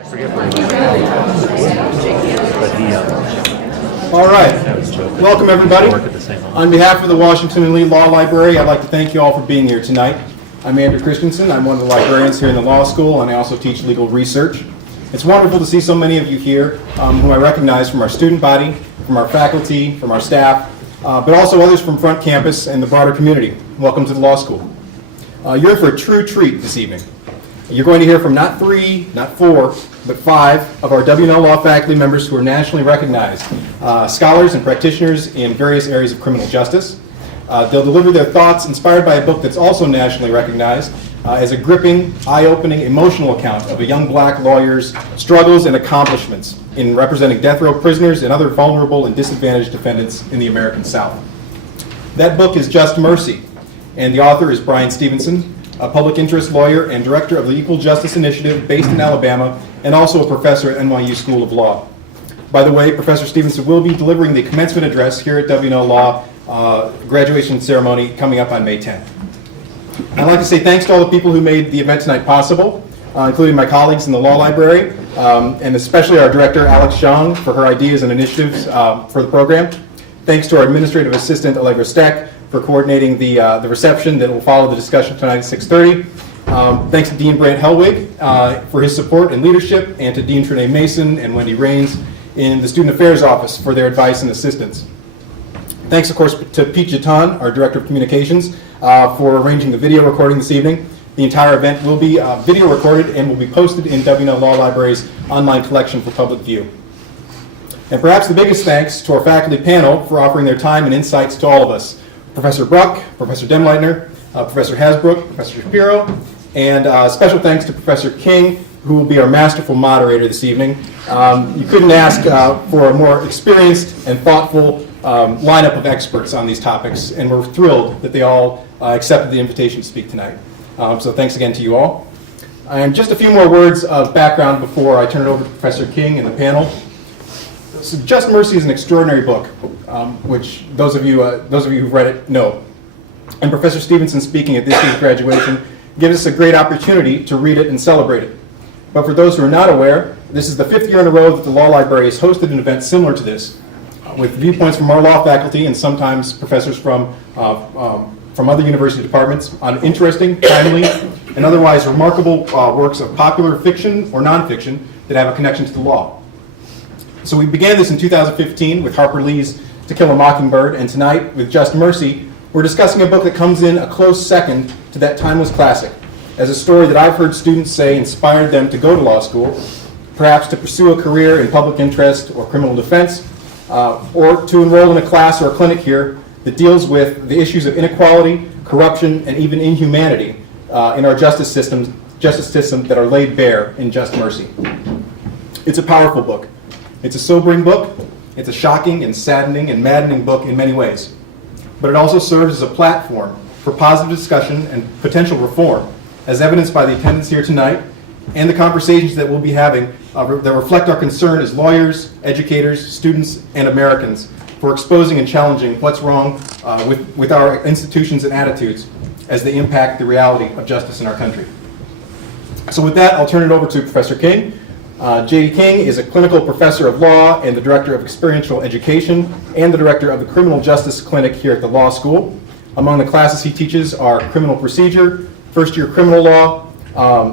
All right. Welcome, everybody. On behalf of the Washington & Lee Law Library, I'd like to thank you all for being here tonight. I'm Andrew Christensen. I'm one of the librarians here in the law school, and I also teach legal research. It's wonderful to see so many of you here whom I recognize from our student body, from our faculty, from our staff, but also others from Front Campus and the broader community. Welcome to the law school. You're in for a true treat this evening. You're going to hear from not 3, not 4, but 5 of our W&L Law faculty members who are nationally recognized, scholars and practitioners in various areas of criminal justice. They'll deliver their thoughts inspired by a book that's also nationally recognized as a gripping, eye-opening, emotional account of a young black lawyer's struggles and accomplishments in representing death row prisoners and other vulnerable and disadvantaged defendants in the American South. That book is Just Mercy, and the author is Bryan Stevenson, a public interest lawyer and director of the Equal Justice Initiative based in Alabama, and also a professor at NYU School of Law. By the way, Professor Stevenson will be delivering the commencement address here at W&L Law graduation ceremony coming up on May 10th. I'd like to say thanks to all the people who made the event tonight possible, including my colleagues in the law library, and especially our director, Alex Zhang, for her ideas and initiatives for the program. Thanks to our administrative assistant, Allegra Steck, for coordinating the reception that will follow the discussion tonight at 6:30. Thanks to Dean Brant Hellwig for his support and leadership, and to Dean Trinae Mason and Wendy Raines in the Student Affairs Office for their advice and assistance. Thanks, of course, to Pete Jatan, our Director of Communications, for arranging the video recording this evening. The entire event will be video recorded and will be posted in W&L Law Library's online collection for public view. And perhaps the biggest thanks to our faculty panel for offering their time and insights to all of us. Professor Bruck, Professor Demleitner, Professor Hasbrouck, Professor Shapiro, and special thanks to Professor King, who will be our masterful moderator this evening. You couldn't ask for a more experienced and thoughtful lineup of experts on these topics, and we're thrilled that they all accepted the invitation to speak tonight. So thanks again to you all. And just a few more words of background before I turn it over to Professor King and the panel. So Just Mercy is an extraordinary book, which those of you who've read it know. And Professor Stevenson speaking at this year's graduation gives us a great opportunity to read it and celebrate it. But for those who are not aware, this is the 5th year in a row that the Law Library has hosted an event similar to this, with viewpoints from our law faculty and sometimes professors from other university departments on interesting, timely, and otherwise remarkable works of popular fiction or nonfiction that have a connection to the law. So we began this in 2015 with Harper Lee's To Kill a Mockingbird, and tonight with Just Mercy, we're discussing a book that comes in a close second to that timeless classic, as a story that I've heard students say inspired them to go to law school, perhaps to pursue a career in public interest or criminal defense, or to enroll in a class or a clinic here that deals with the issues of inequality, corruption, and even inhumanity in our justice system that are laid bare in Just Mercy. It's a powerful book. It's a sobering book. It's a shocking and saddening and maddening book in many ways. But it also serves as a platform for positive discussion and potential reform, as evidenced by the attendance here tonight and the conversations that we'll be having that reflect our concern as lawyers, educators, students, and Americans for exposing and challenging what's wrong with our institutions and attitudes as they impact the reality of justice in our country. So with that, I'll turn it over to Professor King. J.D. King is a clinical professor of law and the director of experiential education and the director of the Criminal Justice Clinic here at the law school. Among the classes he teaches are criminal procedure, first-year criminal law,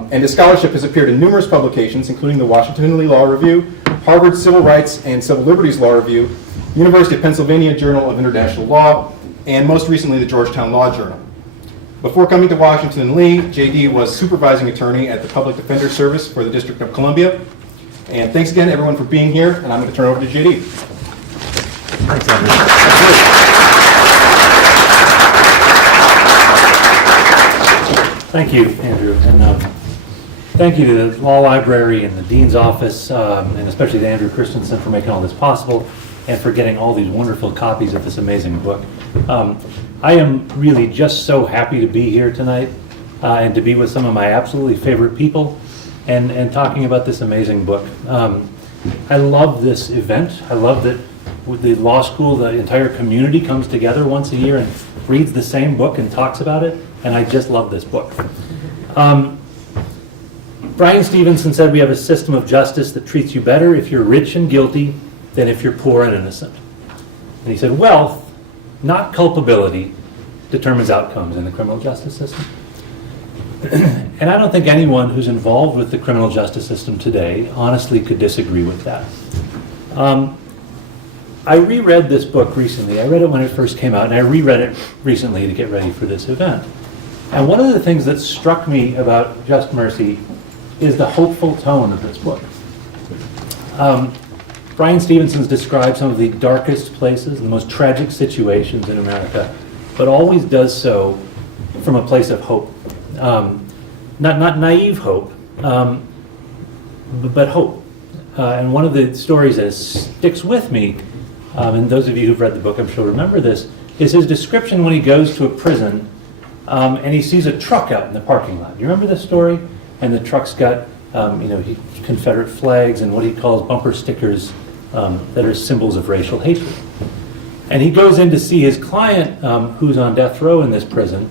and his scholarship has appeared in numerous publications, including the Washington & Lee Law Review, Harvard Civil Rights and Civil Liberties Law Review, University of Pennsylvania Journal of International Law, and most recently the Georgetown Law Journal. Before coming to Washington & Lee, J.D. was supervising attorney at the Public Defender Service for the District of Columbia. And thanks again, everyone, for being here, and I'm going to turn it over to J.D. Thanks, Andrew. Thank you, Andrew, and thank you to the Law Library and the Dean's Office, and especially to Andrew Christensen for making all this possible, and for getting all these wonderful copies of this amazing book. I am really just so happy to be here tonight, and to be with some of my absolutely favorite people, and talking about this amazing book. I love this event. I love that with the law school, the entire community comes together once a year and reads the same book and talks about it, and I just love this book. Bryan Stevenson said we have a system of justice that treats you better if you're rich and guilty than if you're poor and innocent. And he said wealth, not culpability, determines outcomes in the criminal justice system. And I don't think anyone who's involved with the criminal justice system today honestly could disagree with that. I reread this book recently. I read it when it first came out, and I reread it recently to get ready for this event. And one of the things that struck me about Just Mercy is the hopeful tone of this book. Bryan Stevenson's described some of the darkest places, the most tragic situations in America, but always does so from a place of hope. Not naive hope, but hope. And one of the stories that sticks with me, and those of you who've read the book I'm sure remember this, is his description when he goes to a prison and he sees a truck out in the parking lot. You remember this story? And the truck's got Confederate flags and what he calls bumper stickers that are symbols of racial hatred. And he goes in to see his client who's on death row in this prison,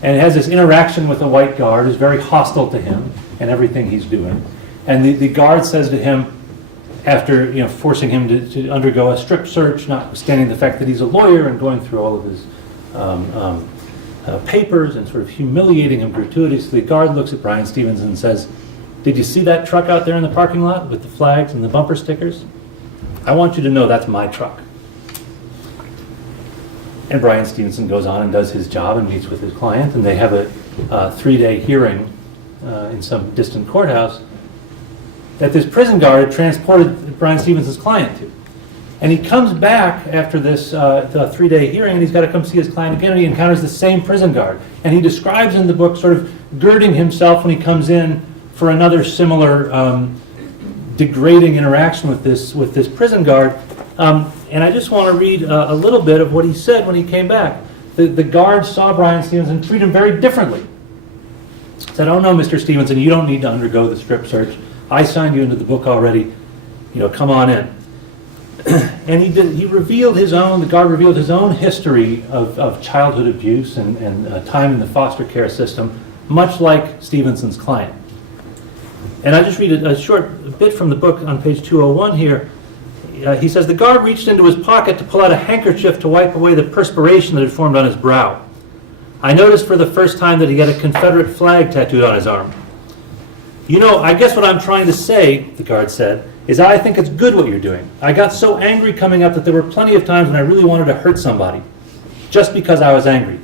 and has this interaction with a white guard who's very hostile to him and everything he's doing. And the guard says to him, after forcing him to undergo a strip search, notwithstanding the fact that he's a lawyer and going through all of his papers and sort of humiliating him gratuitously, the guard looks at Bryan Stevenson and says, "Did you see that truck out there in the parking lot with the flags and the bumper stickers? I want you to know that's my truck." And Bryan Stevenson goes on and does his job and meets with his client, and they have a 3-day hearing in some distant courthouse that this prison guard had transported Bryan Stevenson's client to. And he comes back after this the 3-day hearing, and he's got to come see his client again, and he encounters the same prison guard. And he describes in the book sort of girding himself when he comes in for another similar degrading interaction with this prison guard. And I just want to read a little bit of what he said when he came back. The guard saw Bryan Stevenson treat him very differently. He said, "Oh no, Mr. Stevenson, you don't need to undergo the strip search. I signed you into the book already. Come on in." And the guard revealed his own history of childhood abuse and time in the foster care system, much like Stevenson's client. And I just read a short bit from the book on page 201 here. He says, "The guard reached into his pocket to pull out a handkerchief to wipe away the perspiration that had formed on his brow. I noticed for the first time that he had a Confederate flag tattooed on his arm. I guess what I'm trying to say," the guard said, "is I think it's good what you're doing. I got so angry coming up that there were plenty of times when I really wanted to hurt somebody, just because I was angry.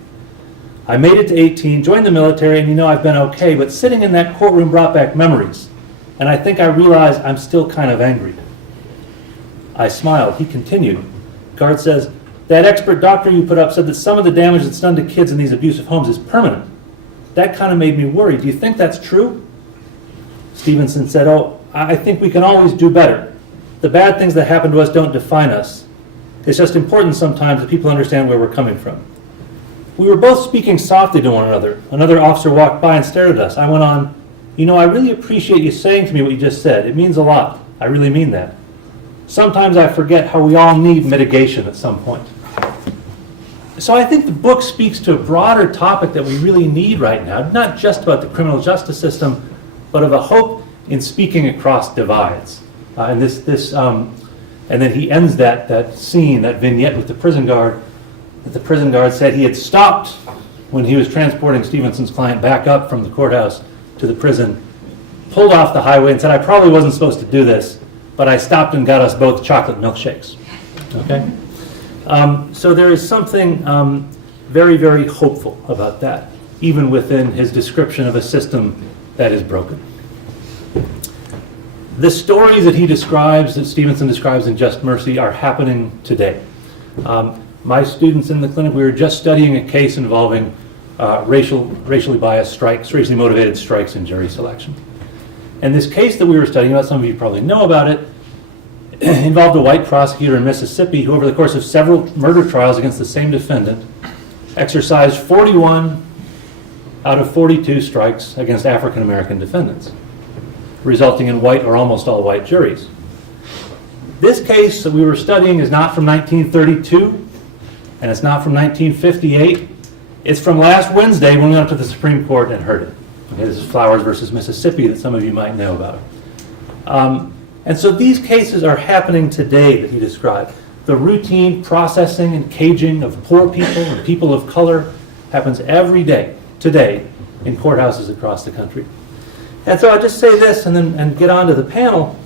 I made it to 18, joined the military, and I've been okay, but sitting in that courtroom brought back memories, and I think I realize I'm still kind of angry." I smiled. He continued. Guard says, "That expert doctor you put up said that some of the damage that's done to kids in these abusive homes is permanent. That kind of made me worry. Do you think that's true?" Stevenson said, "Oh, I think we can always do better. The bad things that happen to us don't define us. It's just important sometimes that people understand where we're coming from." We were both speaking softly to one another. Another officer walked by and stared at us. I went on, "I really appreciate you saying to me what you just said. It means a lot. I really mean that. Sometimes I forget how we all need mitigation at some point." So I think the book speaks to a broader topic that we really need right now, not just about the criminal justice system, but of a hope in speaking across divides. And then he ends that scene, that vignette with the prison guard, that the prison guard said he had stopped when he was transporting Stevenson's client back up from the courthouse to the prison, pulled off the highway and said, "I probably wasn't supposed to do this, but I stopped and got us both chocolate milkshakes." Okay? So there is something very, very hopeful about that, even within his description of a system that is broken. The stories that he describes, that Stevenson describes in Just Mercy, are happening today. My students in the clinic, we were just studying a case involving racially biased strikes, racially motivated strikes in jury selection. And this case that we were studying about, some of you probably know about it, involved a white prosecutor in Mississippi who, over the course of several murder trials against the same defendant, exercised 41 out of 42 strikes against African American defendants, resulting in white or almost all white juries. This case that we were studying is not from 1932, and it's not from 1958. It's from last Wednesday when we went to the Supreme Court and heard it. Okay, this is Flowers versus Mississippi that some of you might know about. And so these cases are happening today that he described. The routine processing and caging of poor people and people of color happens every day, today, in courthouses across the country. And so I'll just say this and get on to the panel.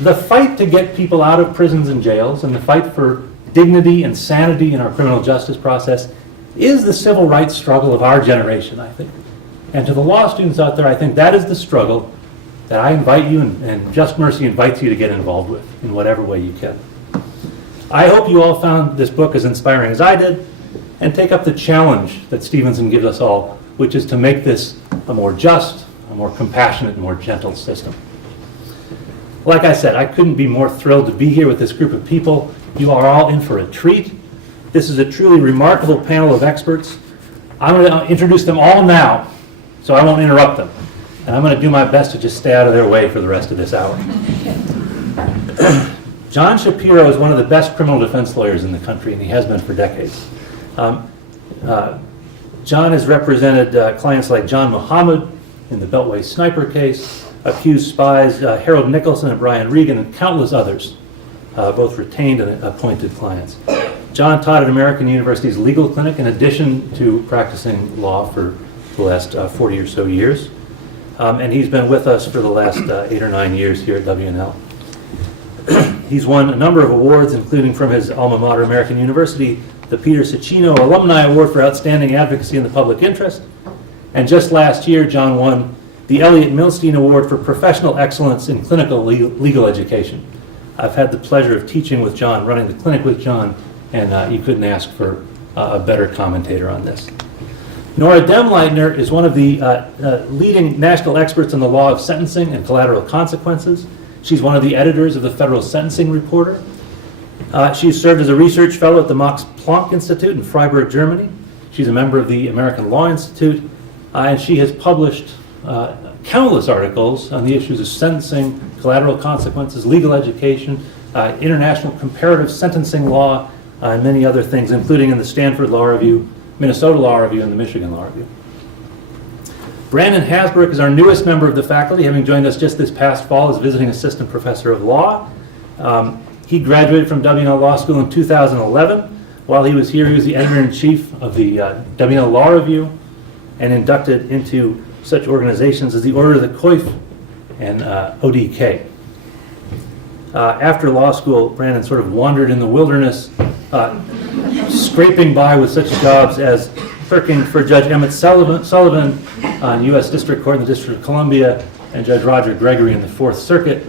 The fight to get people out of prisons and jails and the fight for dignity and sanity in our criminal justice process is the civil rights struggle of our generation, I think. And to the law students out there, I think that is the struggle that I invite you and Just Mercy invites you to get involved with in whatever way you can. I hope you all found this book as inspiring as I did and take up the challenge that Stevenson gives us all, which is to make this a more just, a more compassionate, and more gentle system. Like I said, I couldn't be more thrilled to be here with this group of people. You are all in for a treat. This is a truly remarkable panel of experts. I'm going to introduce them all now, so I won't interrupt them. And I'm going to do my best to just stay out of their way for the rest of this hour. Jon Shapiro is one of the best criminal defense lawyers in the country, and he has been for decades. Jon has represented clients like John Muhammad in the Beltway sniper case, accused spies Harold Nicholson and Brian Regan, and countless others, both retained and appointed clients. Jon taught at American University's legal clinic in addition to practicing law for the last 40 or so years. And he's been with us for the last 8 or 9 years here at W&L. He's won a number of awards, including from his alma mater, American University, the Peter Cicino Alumni Award for Outstanding Advocacy in the Public Interest. And just last year, Jon won the Elliott Milstein Award for Professional Excellence in Clinical Legal Education. I've had the pleasure of teaching with Jon, running the clinic with Jon, and you couldn't ask for a better commentator on this. Nora Demleitner is one of the leading national experts in the law of sentencing and collateral consequences. She's one of the editors of the Federal Sentencing Reporter. She's served as a research fellow at the Max Planck Institute in Freiburg, Germany. She's a member of the American Law Institute, and she has published countless articles on the issues of sentencing, collateral consequences, legal education, international comparative sentencing law, and many other things, including in the Stanford Law Review, Minnesota Law Review, and the Michigan Law Review. Brandon Hasbrouck is our newest member of the faculty, having joined us just this past fall as visiting assistant professor of law. He graduated from W&L Law School in 2011. While he was here, he was the editor-in-chief of the W&L Law Review and inducted into such organizations as the Order of the Coif and ODK. After law school, Brandon sort of wandered in the wilderness, scraping by with such jobs as clerking for Judge Emmett Sullivan on U.S. District Court in the District of Columbia and Judge Roger Gregory in the Fourth Circuit.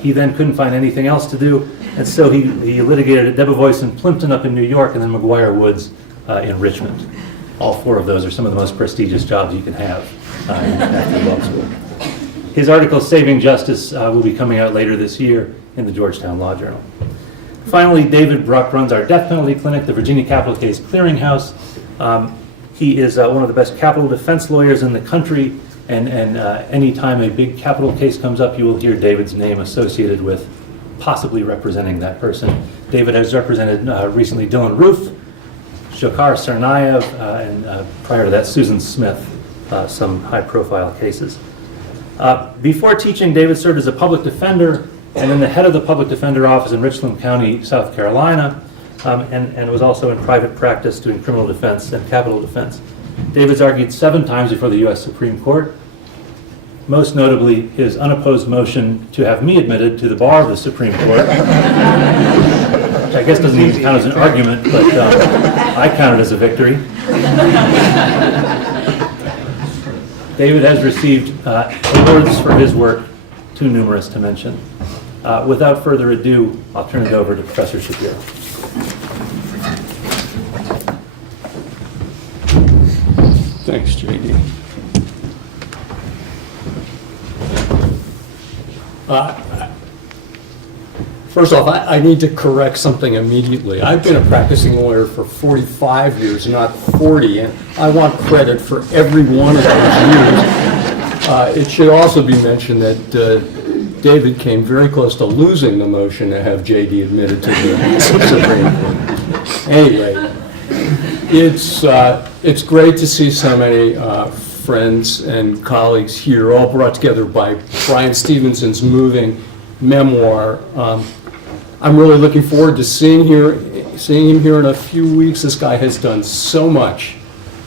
He then couldn't find anything else to do, and so he litigated at Debevoise and Plimpton up in New York, and then McGuire Woods in Richmond. All 4 of those are some of the most prestigious jobs you can have after law school. His article, Saving Justice, will be coming out later this year in the Georgetown Law Journal. Finally, David Bruck runs our death penalty clinic, the Virginia Capital Case Clearinghouse. He is one of the best capital defense lawyers in the country, and any time a big capital case comes up, you will hear David's name associated with possibly representing that person. David has represented recently Dylan Roof, Shokar Tsarnaev, and prior to that, Susan Smith, some high-profile cases. Before teaching, David served as a public defender and then the head of the public defender office in Richland County, South Carolina, and was also in private practice doing criminal defense and capital defense. David's argued 7 times before the U.S. Supreme Court, most notably his unopposed motion to have me admitted to the bar of the Supreme Court, which I guess doesn't even count as an argument, but I count it as a victory. David has received awards for his work, too numerous to mention. Without further ado, I'll turn it over to Professor Shapiro. Thanks, J.D. First off, I need to correct something immediately. I've been a practicing lawyer for 45 years, not 40, and I want credit for every one of those years. It should also be mentioned that David came very close to losing the motion to have J.D. admitted to the Supreme Court. Anyway, it's great to see so many friends and colleagues here, all brought together by Bryan Stevenson's moving memoir. I'm really looking forward to seeing him here in a few weeks. This guy has done so much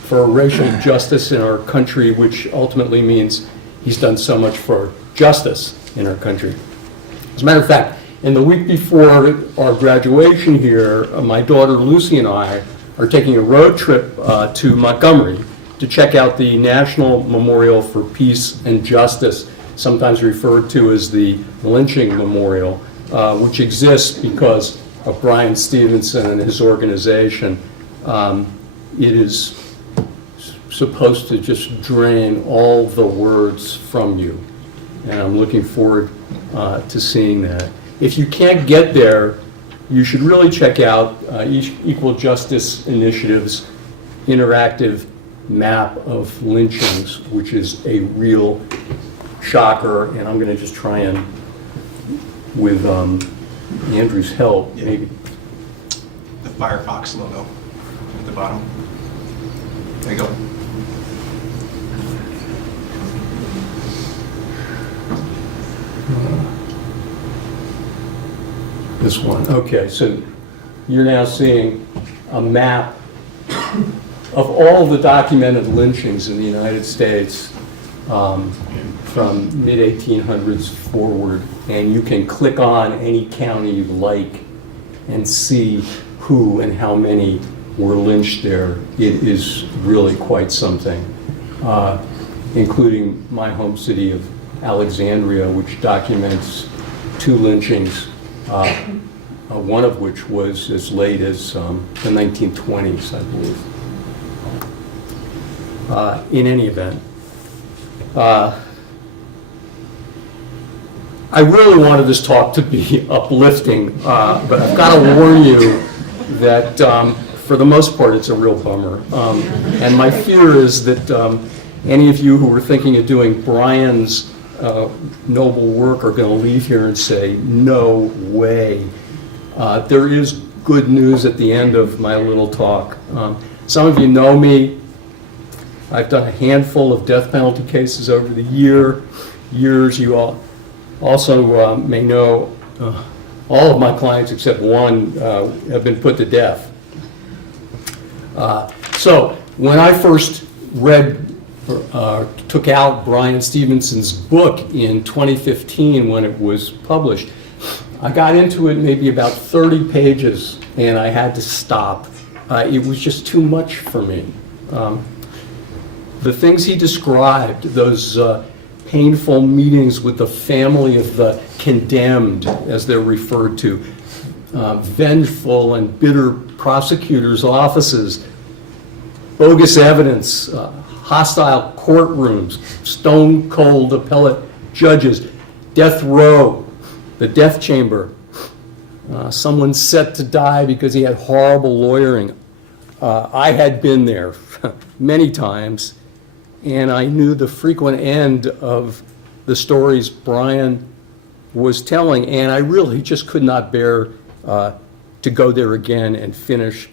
for racial justice in our country, which ultimately means he's done so much for justice in our country. As a matter of fact, in the week before our graduation here, my daughter Lucy and I are taking a road trip to Montgomery to check out the National Memorial for Peace and Justice, sometimes referred to as the Lynching Memorial, which exists because of Bryan Stevenson and his organization. It is supposed to just drain all the words from you, and I'm looking forward to seeing that. If you can't get there, you should really check out Equal Justice Initiative's interactive map of lynchings, which is a real shocker, and I'm going to just try and, with Andrew's help, maybe. The Firefox logo at the bottom. There you go. This one. Okay, so you're now seeing a map of all the documented lynchings in the United States from mid-1800s forward, and you can click on any county you like and see who and how many were lynched there. It is really quite something, including my home city of Alexandria, which documents 2 lynchings, one of which was as late as the 1920s, I believe. In any event, I really wanted this talk to be uplifting, but I've got to warn you that for the most part it's a real bummer. And my fear is that any of you who were thinking of doing Bryan's noble work are going to leave here and say, no way. There is good news at the end of my little talk. Some of you know me. I've done a handful of death penalty cases over the years. You all also may know all of my clients except one have been put to death. So when I first took out Bryan Stevenson's book in 2015 when it was published, I got into it maybe about 30 pages and I had to stop. It was just too much for me. The things he described, those painful meetings with the family of the condemned, as they're referred to, vengeful and bitter prosecutors' offices, bogus evidence, hostile courtrooms, stone-cold appellate judges, death row, the death chamber, someone set to die because he had horrible lawyering. I had been there many times, and I knew the frequent end of the stories Bryan was telling, and I really just could not bear to go there again and finish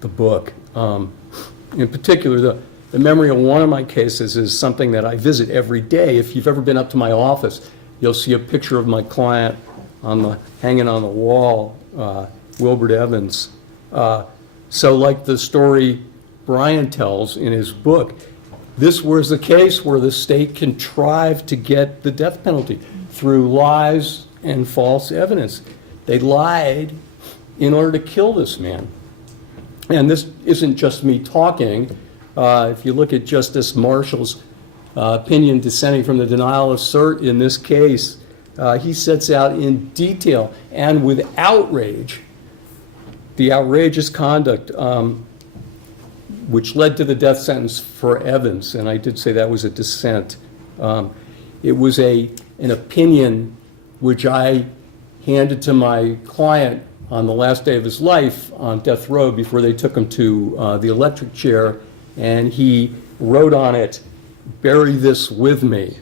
the book. In particular, the memory of one of my cases is something that I visit every day. If you've ever been up to my office, you'll see a picture of my client hanging on the wall, Wilbert Evans. So like the story Bryan tells in his book, this was the case where the state contrived to get the death penalty through lies and false evidence. They lied in order to kill this man. And this isn't just me talking. If you look at Justice Marshall's opinion dissenting from the denial of cert in this case, he sets out in detail and with outrage the outrageous conduct which led to the death sentence for Evans, and I did say that was a dissent. It was an opinion which I handed to my client on the last day of his life on death row before they took him to the electric chair, and he wrote on it, "Bury this with me,"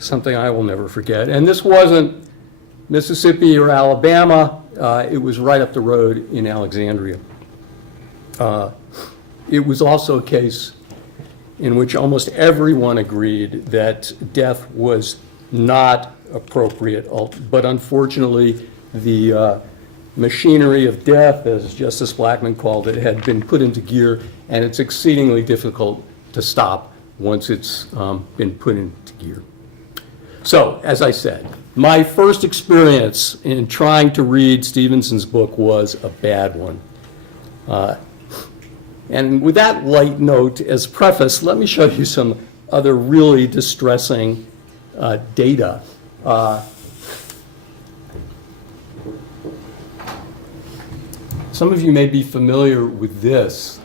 something I will never forget. And this wasn't Mississippi or Alabama, it was right up the road in Alexandria. It was also a case in which almost everyone agreed that death was not appropriate, but unfortunately, the machinery of death, as Justice Blackmun called it, had been put into gear, and it's exceedingly difficult to stop once it's been put into gear. So, as I said, my first experience in trying to read Stevenson's book was a bad one. And with that light note as preface, let me show you some other really distressing data. Some of you may be familiar with this.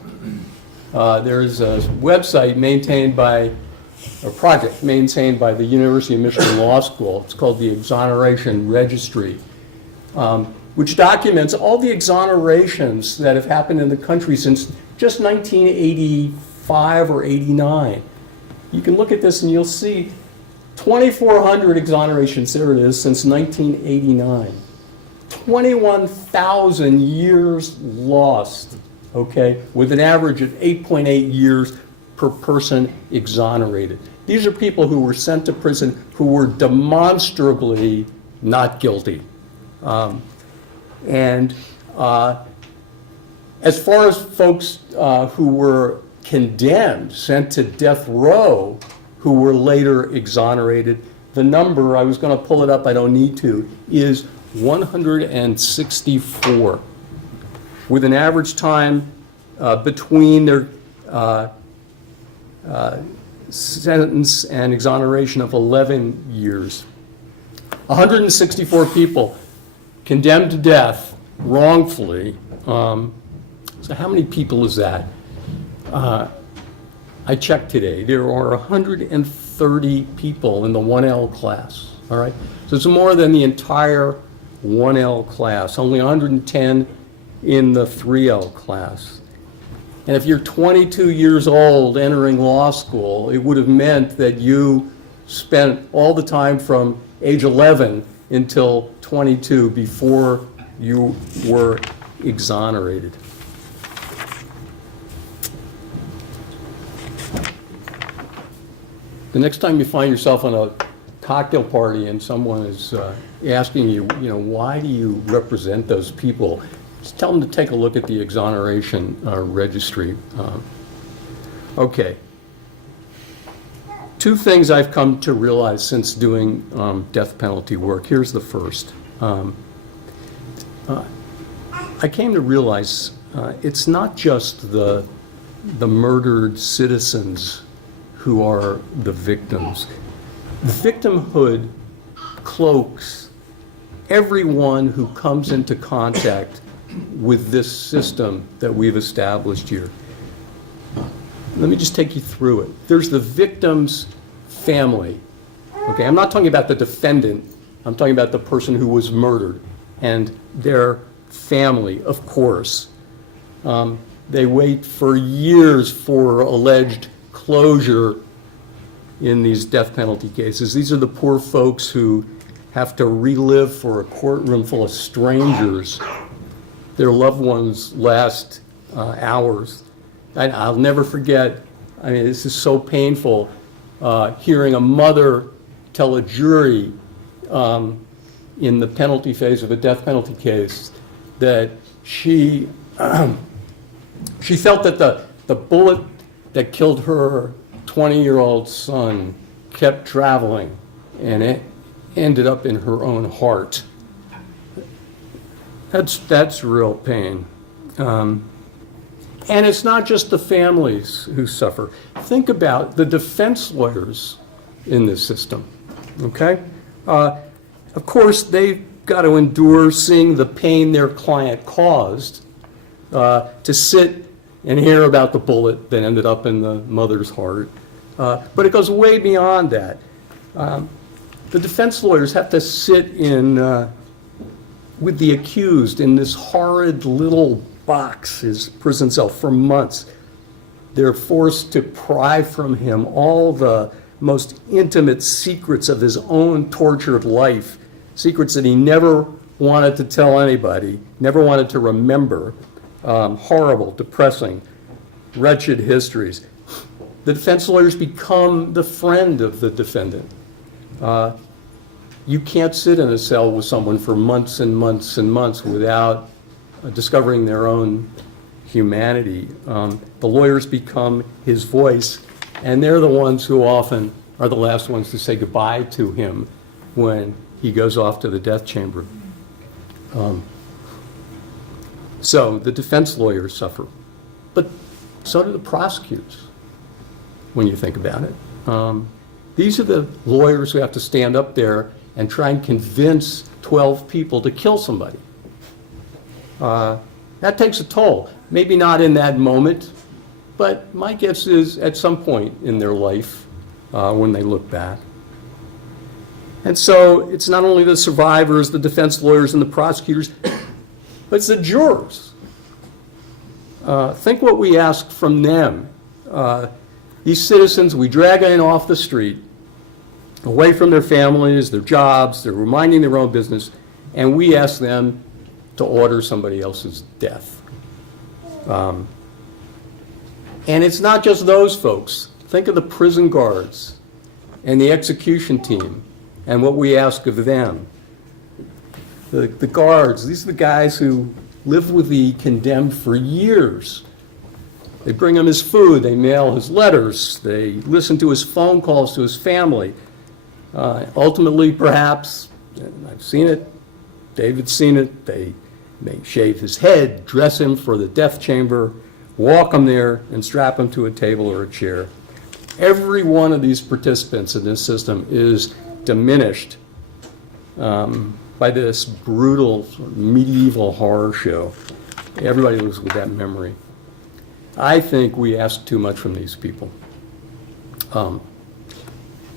There's a website maintained by, a project maintained by the University of Michigan Law School. It's called the Exoneration Registry, which documents all the exonerations that have happened in the country since just 1985 or 89. You can look at this and you'll see 2,400 exonerations, there it is, since 1989. 21,000 years lost, okay, with an average of 8.8 years per person exonerated. These are people who were sent to prison who were demonstrably not guilty. As far as folks who were condemned, sent to death row, who were later exonerated, the number, I was going to pull it up, I don't need to, is 164, with an average time between their sentence and exoneration of 11 years. 164 people condemned to death wrongfully. So how many people is that? I checked today. There are 130 people in the 1L class, all right? So it's more than the entire 1L class, only 110 in the 3L class. And if you're 22 years old entering law school, it would have meant that you spent all the time from age 11 until 22 before you were exonerated. The next time you find yourself on a cocktail party and someone is asking you, why do you represent those people? Just tell them to take a look at the exoneration registry. Okay. Two things I've come to realize since doing death penalty work. Here's the first. I came to realize it's not just the murdered citizens who are the victims. Victimhood cloaks everyone who comes into contact with this system that we've established here. Let me just take you through it. There's the victim's family. Okay, I'm not talking about the defendant. I'm talking about the person who was murdered and their family, of course. They wait for years for alleged closure in these death penalty cases. These are the poor folks who have to relive for a courtroom full of strangers their loved ones' last hours. I'll never forget, this is so painful, hearing a mother tell a jury in the penalty phase of a death penalty case that she felt that the bullet that killed her 20-year-old son kept traveling and it ended up in her own heart. That's real pain. And it's not just the families who suffer. Think about the defense lawyers in this system, okay? Of course, they've got to endure seeing the pain their client caused, to sit and hear about the bullet that ended up in the mother's heart. But it goes way beyond that. The defense lawyers have to sit with the accused in this horrid little box, his prison cell, for months. They're forced to pry from him all the most intimate secrets of his own tortured life, secrets that he never wanted to tell anybody, never wanted to remember, horrible, depressing, wretched histories. The defense lawyers become the friend of the defendant. You can't sit in a cell with someone for months and months and months without discovering their own humanity. The lawyers become his voice, and they're the ones who often are the last ones to say goodbye to him when he goes off to the death chamber. So the defense lawyers suffer, but so do the prosecutors, when you think about it. These are the lawyers who have to stand up there and try and convince 12 people to kill somebody. That takes a toll. Maybe not in that moment, but my guess is at some point in their life when they look back. And so it's not only the survivors, the defense lawyers, and the prosecutors, but it's the jurors. Think what we ask from them. These citizens we drag in off the street, away from their families, their jobs, they're reminding their own business, and we ask them to order somebody else's death. And it's not just those folks. Think of the prison guards and the execution team and what we ask of them. The guards, these are the guys who lived with the condemned for years. They bring him his food, they mail his letters, they listen to his phone calls to his family. Ultimately, perhaps, and I've seen it, David's seen it, they may shave his head, dress him for the death chamber, walk him there, and strap him to a table or a chair. Every one of these participants in this system is diminished by this brutal sort of medieval horror show. Everybody lives with that memory. I think we ask too much from these people.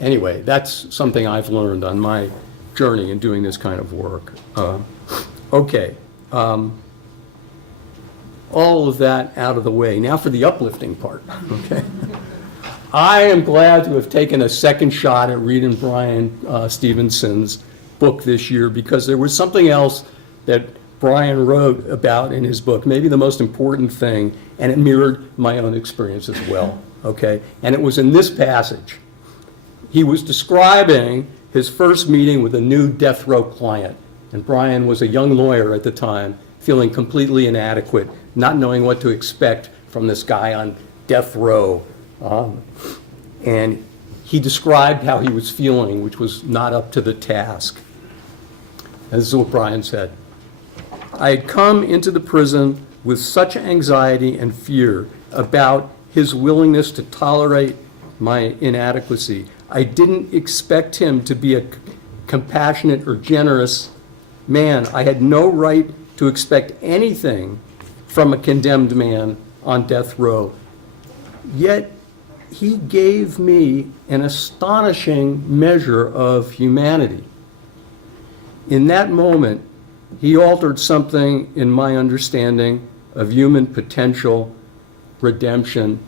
Anyway, that's something I've learned on my journey in doing this kind of work. Okay. All of that out of the way. Now for the uplifting part, okay? I am glad to have taken a second shot at reading Bryan Stevenson's book this year because there was something else that Bryan wrote about in his book, maybe the most important thing, and it mirrored my own experience as well, okay? And it was in this passage. He was describing his first meeting with a new death row client, and Bryan was a young lawyer at the time, feeling completely inadequate, not knowing what to expect from this guy on death row. And he described how he was feeling, which was not up to the task. And this is what Bryan said. I had come into the prison with such anxiety and fear about his willingness to tolerate my inadequacy. I didn't expect him to be a compassionate or generous man. I had no right to expect anything from a condemned man on death row. Yet he gave me an astonishing measure of humanity. In that moment, he altered something in my understanding of human potential, redemption,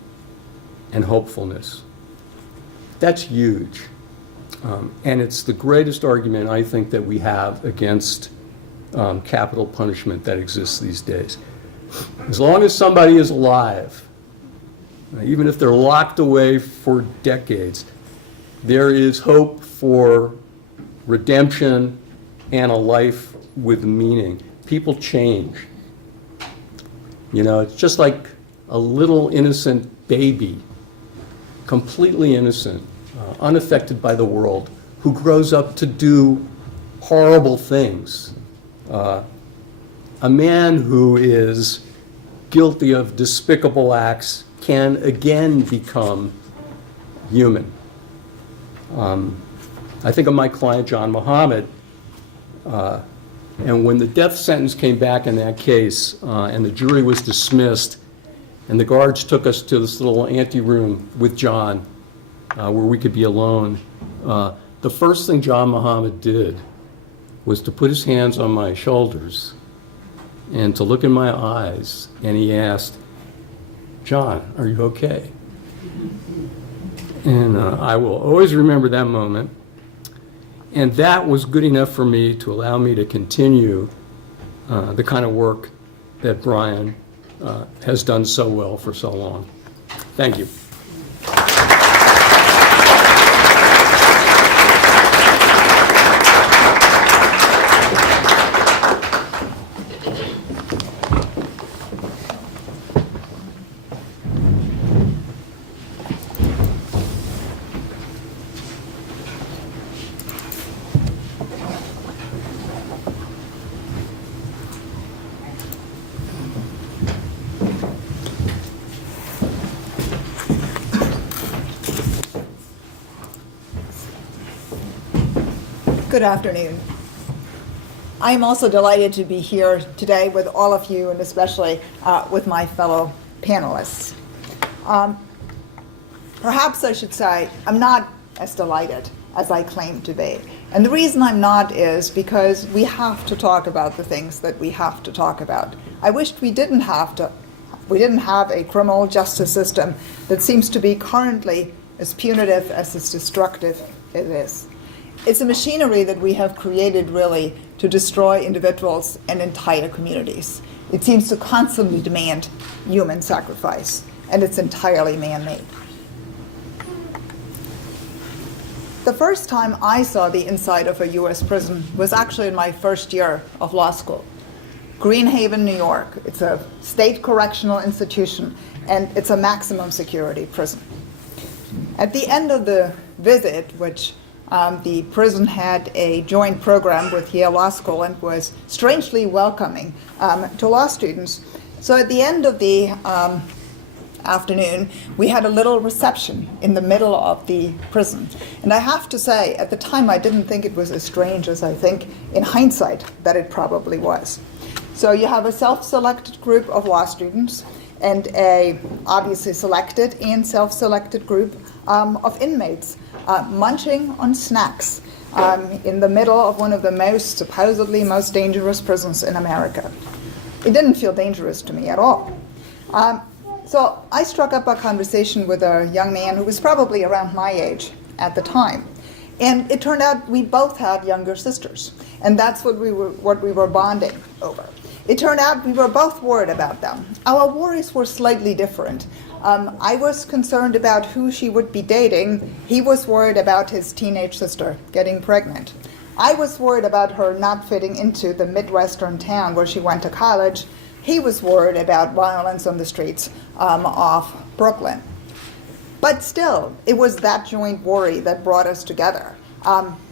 and hopefulness. That's huge. And it's the greatest argument, I think, that we have against capital punishment that exists these days. As long as somebody is alive, even if they're locked away for decades, there is hope for redemption and a life with meaning. People change. You know, it's just like a little innocent baby, completely innocent, unaffected by the world, who grows up to do horrible things. A man who is guilty of despicable acts can again become human. I think of my client, John Muhammad, and when the death sentence came back in that case, and the jury was dismissed, and the guards took us to this little anteroom with John, where we could be alone, the first thing John Muhammad did was to put his hands on my shoulders and to look in my eyes, and he asked, "John, are you okay?" And I will always remember that moment. And that was good enough for me to allow me to continue the kind of work that Bryan has done so well for so long. Thank you. Good afternoon. I am also delighted to be here today with all of you, and especially with my fellow panelists. Perhaps I should say I'm not as delighted as I claim to be. And the reason I'm not is because we have to talk about the things that we have to talk about. I wished we didn't have a criminal justice system that seems to be currently as punitive as it's destructive it is. It's a machinery that we have created really to destroy individuals and entire communities. It seems to constantly demand human sacrifice, and it's entirely man-made. The first time I saw the inside of a US prison was actually in my first year of law school. Greenhaven, New York. It's a state correctional institution, and it's a maximum security prison. At the end of the visit, which the prison had a joint program with Yale Law School and was strangely welcoming to law students. So at the end of the afternoon, we had a little reception in the middle of the prison. And I have to say, at the time, I didn't think it was as strange as I think in hindsight that it probably was. So you have a self-selected group of law students and a obviously selected and self-selected group of inmates munching on snacks in the middle of one of the supposedly most dangerous prisons in America. It didn't feel dangerous to me at all. So I struck up a conversation with a young man who was probably around my age at the time. And it turned out we both had younger sisters. And that's what we were bonding over. It turned out we were both worried about them. Our worries were slightly different. I was concerned about who she would be dating. He was worried about his teenage sister getting pregnant. I was worried about her not fitting into the Midwestern town where she went to college. He was worried about violence on the streets of Brooklyn. But still, it was that joint worry that brought us together.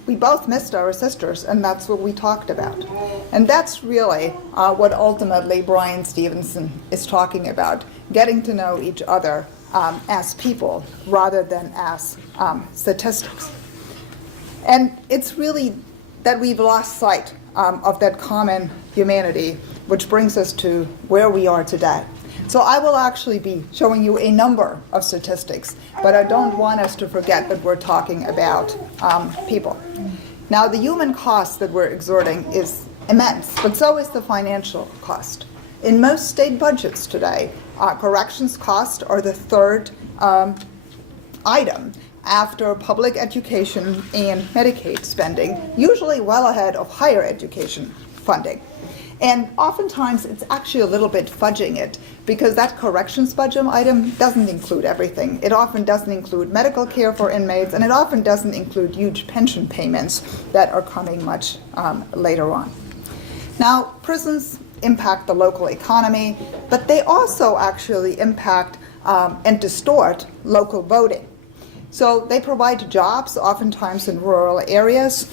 We both missed our sisters, and that's what we talked about. And that's really what ultimately Bryan Stevenson is talking about, getting to know each other as people rather than as statistics. And it's really that we've lost sight of that common humanity, which brings us to where we are today. So I will actually be showing you a number of statistics, but I don't want us to forget that we're talking about people. Now, the human cost that we're exerting is immense, but so is the financial cost. In most state budgets today, corrections costs are the third item after public education and Medicaid spending, usually well ahead of higher education funding. And oftentimes it's actually a little bit fudging it because that corrections budget item doesn't include everything. It often doesn't include medical care for inmates, and it often doesn't include huge pension payments that are coming much later on. Now, prisons impact the local economy, but they also actually impact and distort local voting. So they provide jobs, oftentimes in rural areas,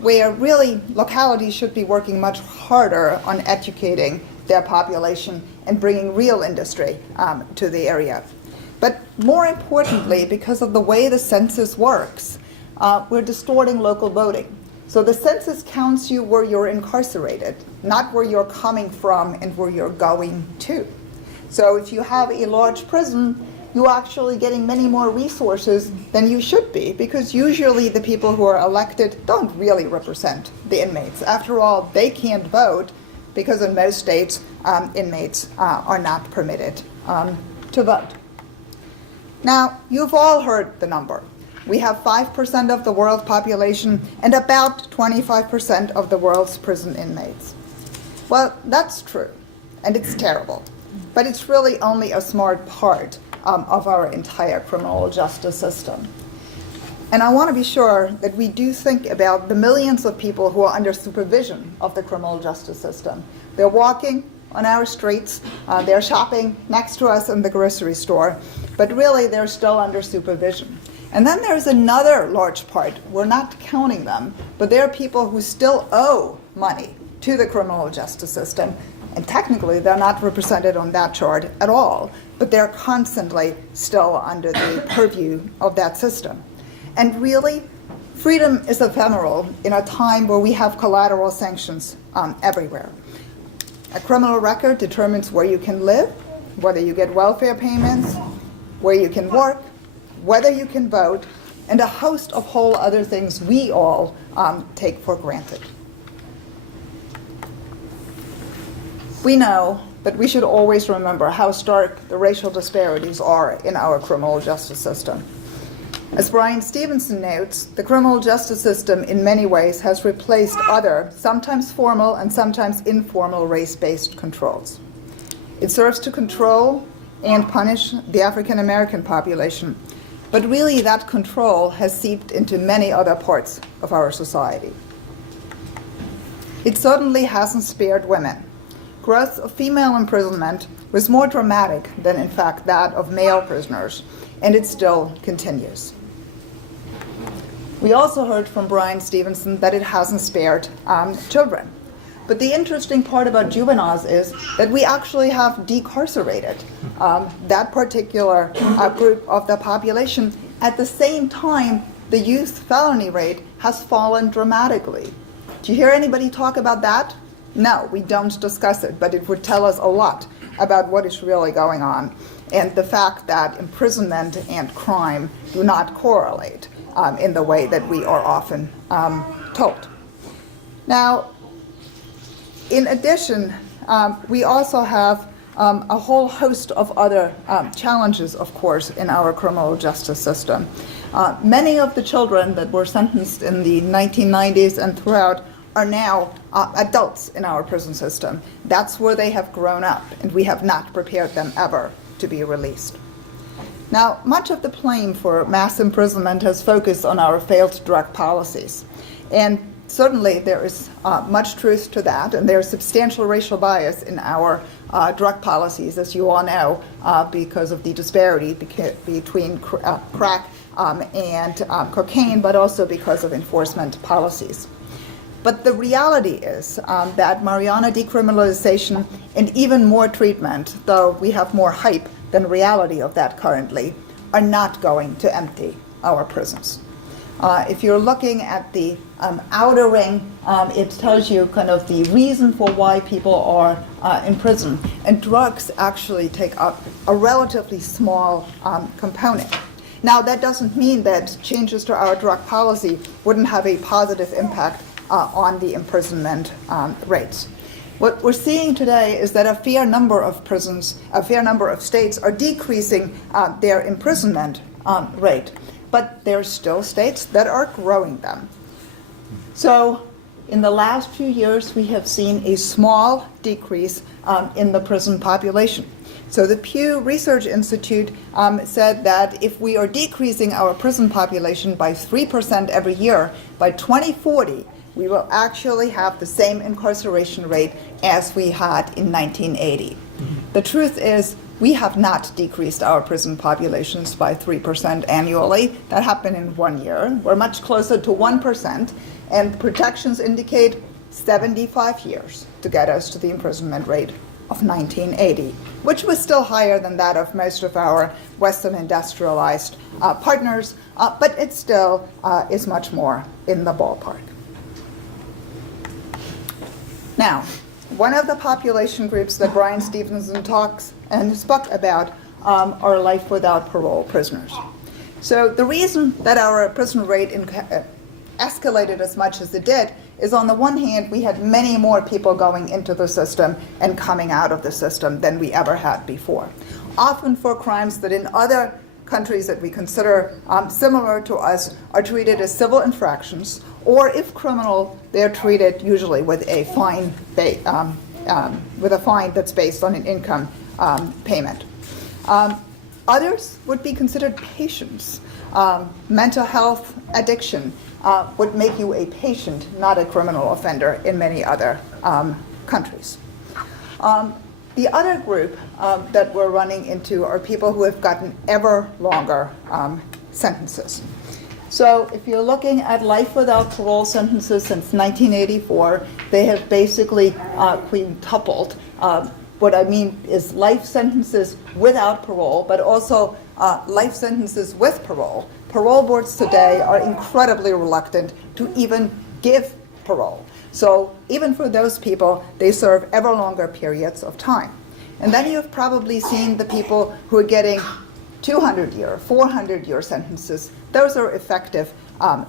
where really localities should be working much harder on educating their population and bringing real industry to the area. But more importantly, because of the way the census works, we're distorting local voting. So the census counts you where you're incarcerated, not where you're coming from and where you're going to. So if you have a large prison, you're actually getting many more resources than you should be, because usually the people who are elected don't really represent the inmates. After all, they can't vote because in most states, inmates are not permitted to vote. Now, you've all heard the number. We have 5% of the world's population and about 25% of the world's prison inmates. Well, that's true, and it's terrible, but it's really only a smart part of our entire criminal justice system. And I want to be sure that we do think about the millions of people who are under supervision of the criminal justice system. They're walking on our streets, they're shopping next to us in the grocery store, but really they're still under supervision. And then there's another large part, we're not counting them, but there are people who still owe money to the criminal justice system, and technically they're not represented on that chart at all, but they're constantly still under the purview of that system. And really, Freedom is ephemeral in a time where we have collateral sanctions everywhere. A criminal record determines where you can live, whether you get welfare payments, where you can work, whether you can vote, and a host of whole other things we all take for granted. We know that we should always remember how stark the racial disparities are in our criminal justice system. As Bryan Stevenson notes, the criminal justice system in many ways has replaced other, sometimes formal and sometimes informal race-based controls. It serves to control and punish the African American population, but really that control has seeped into many other parts of our society. It certainly hasn't spared women. Growth of female imprisonment was more dramatic than, in fact, that of male prisoners, and it still continues. We also heard from Bryan Stevenson that it hasn't spared children. But the interesting part about juveniles is that we actually have decarcerated that particular group of the population. At the same time, the youth felony rate has fallen dramatically. Do you hear anybody talk about that? No, we don't discuss it, but it would tell us a lot about what is really going on and the fact that imprisonment and crime do not correlate in the way that we are often told. Now, in addition, we also have a whole host of other challenges, of course, in our criminal justice system. Many of the children that were sentenced in the 1990s and throughout are now adults in our prison system. That's where they have grown up, and we have not prepared them ever to be released. Now, much of the blame for mass imprisonment has focused on our failed drug policies. And certainly there is much truth to that, and there's substantial racial bias in our drug policies, as you all know, because of the disparity between crack and cocaine, but also because of enforcement policies. But the reality is that marijuana decriminalization and even more treatment, though we have more hype than reality of that currently, are not going to empty our prisons. If you're looking at the outer ring, it tells you kind of the reason for why people are in prison. And drugs actually take up a relatively small component. Now, that doesn't mean that changes to our drug policy wouldn't have a positive impact on the imprisonment rates. What we're seeing today is that a fair number of prisons, a fair number of states are decreasing their imprisonment rate, but there are still states that are growing them. So in the last few years, we have seen a small decrease in the prison population. So the Pew Research Institute said that if we are decreasing our prison population by 3% every year, by 2040, we will actually have the same incarceration rate as we had in 1980. The truth is, we have not decreased our prison populations by 3% annually. That happened in 1 year. We're much closer to 1%, and projections indicate 75 years to get us to the imprisonment rate of 1980, which was still higher than that of most of our Western industrialized partners, but it still is much more in the ballpark. Now, one of the population groups that Bryan Stevenson talks and spoke about are life without parole prisoners. So the reason that our prison rate escalated as much as it did is, on the one hand, we had many more people going into the system and coming out of the system than we ever had before, often for crimes that in other countries that we consider similar to us are treated as civil infractions, or if criminal, they're treated usually with a fine, that's based on an income payment. Others would be considered patients. Mental health addiction would make you a patient, not a criminal offender in many other countries. The other group that we're running into are people who have gotten ever longer sentences. So if you're looking at life without parole sentences since 1984, they have basically quintupled. What I mean is life sentences without parole, but also life sentences with parole. parole boards today are incredibly reluctant to even give parole. So even for those people, they serve ever longer periods of time. And then you've probably seen the people who are getting 200-year, 400-year sentences. Those are effective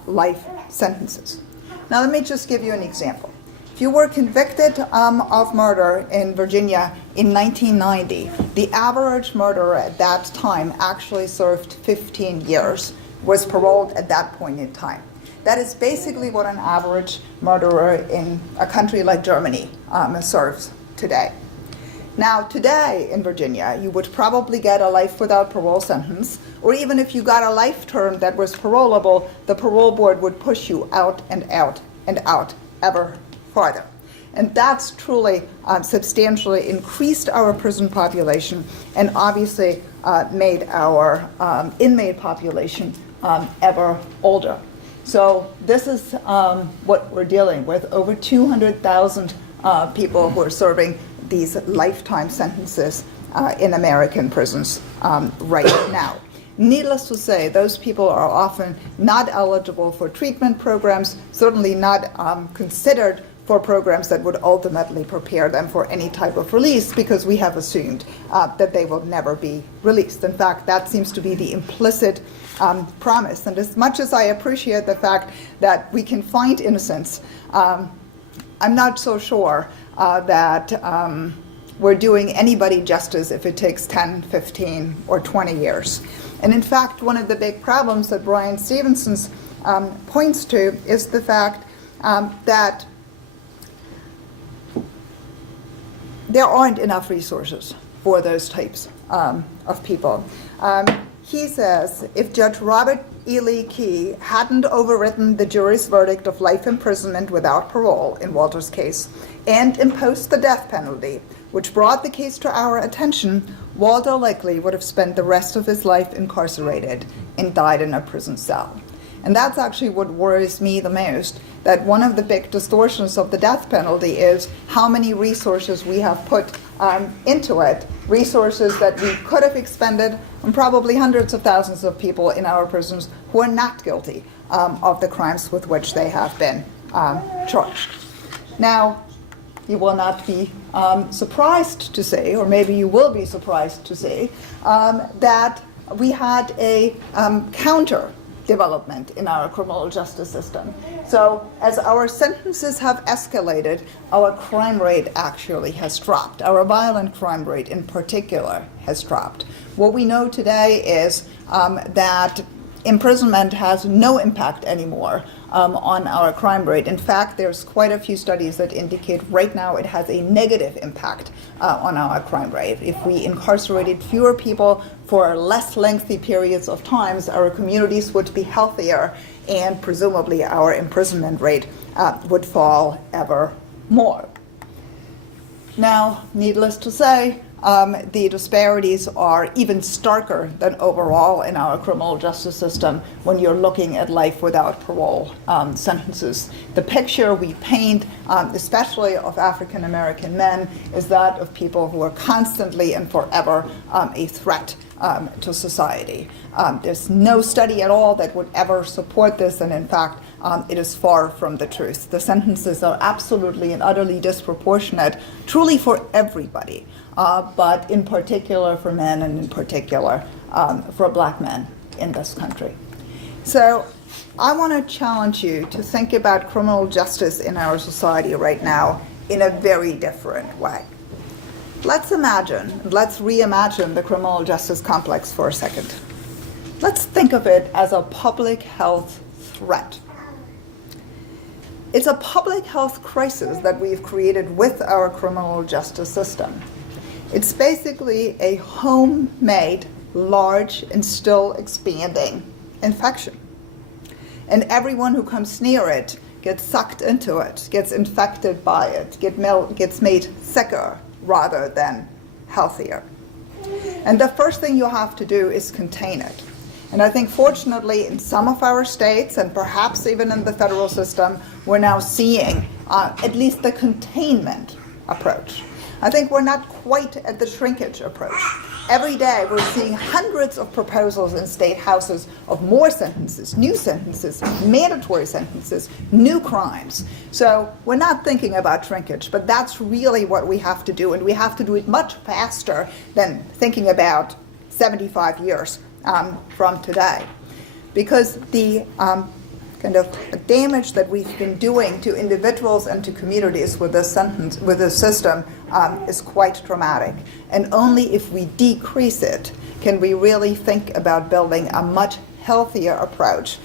life sentences. Now let me just give you an example. If you were convicted of murder in Virginia in 1990, the average murderer at that time actually served 15 years, was paroled at that point in time. That is basically what an average murderer in a country like Germany serves today. Now, today in Virginia, you would probably get a life without parole sentence, or even if you got a life term that was parolable, the parole board would push you out and out and out ever farther. And that's truly substantially increased our prison population and obviously made our inmate population ever older. So this is what we're dealing with, over 200,000 people who are serving these lifetime sentences in American prisons right now. Needless to say, those people are often not eligible for treatment programs, certainly not considered for programs that would ultimately prepare them for any type of release, because we have assumed that they will never be released. In fact, that seems to be the implicit promise. And as much as I appreciate the fact that we can find innocence, I'm not so sure that we're doing anybody justice if it takes 10, 15, or 20 years. And in fact, one of the big problems that Bryan Stevenson points to is the fact that there aren't enough resources for those types of people. He says, if Judge Robert E. Lee Key hadn't overwritten the jury's verdict of life imprisonment without parole in Walter's case and imposed the death penalty, which brought the case to our attention, Walter likely would have spent the rest of his life incarcerated and died in a prison cell. And that's actually what worries me the most, that one of the big distortions of the death penalty is how many resources we have put into it, resources that we could have expended on probably hundreds of thousands of people in our prisons who are not guilty of the crimes with which they have been charged. Now, you will not be surprised to see, or maybe you will be surprised to see, that we had a counter development in our criminal justice system. So as our sentences have escalated, our crime rate actually has dropped. Our violent crime rate in particular has dropped. What we know today is that imprisonment has no impact anymore on our crime rate. In fact, there's quite a few studies that indicate right now it has a negative impact on our crime rate. If we incarcerated fewer people for less lengthy periods of times, our communities would be healthier, and presumably our imprisonment rate would fall ever more. Now, needless to say, the disparities are even starker than overall in our criminal justice system when you're looking at life without parole sentences. The picture we paint, especially of African American men, is that of people who are constantly and forever a threat to society. There's no study at all that would ever support this, and in fact, it is far from the truth. The sentences are absolutely and utterly disproportionate, truly for everybody, but in particular for men, and in particular for black men in this country. So I want to challenge you to think about criminal justice in our society right now in a very different way. Let's reimagine the criminal justice complex for a second. Let's think of it as a public health threat. It's a public health crisis that we've created with our criminal justice system. It's basically a homemade, large, and still expanding infection. And everyone who comes near it gets sucked into it, gets infected by it, gets made sicker rather than healthier. And the first thing you have to do is contain it. And I think fortunately in some of our states, and perhaps even in the federal system, we're now seeing at least the containment approach. I think we're not quite at the shrinkage approach. Every day we're seeing hundreds of proposals in state houses of more sentences, new sentences, mandatory sentences, new crimes. So we're not thinking about shrinkage, but that's really what we have to do, and we have to do it much faster than thinking about 75 years from today. Because the kind of damage that we've been doing to individuals and to communities with this system is quite dramatic. And only if we decrease it can we really think about building a much healthier approach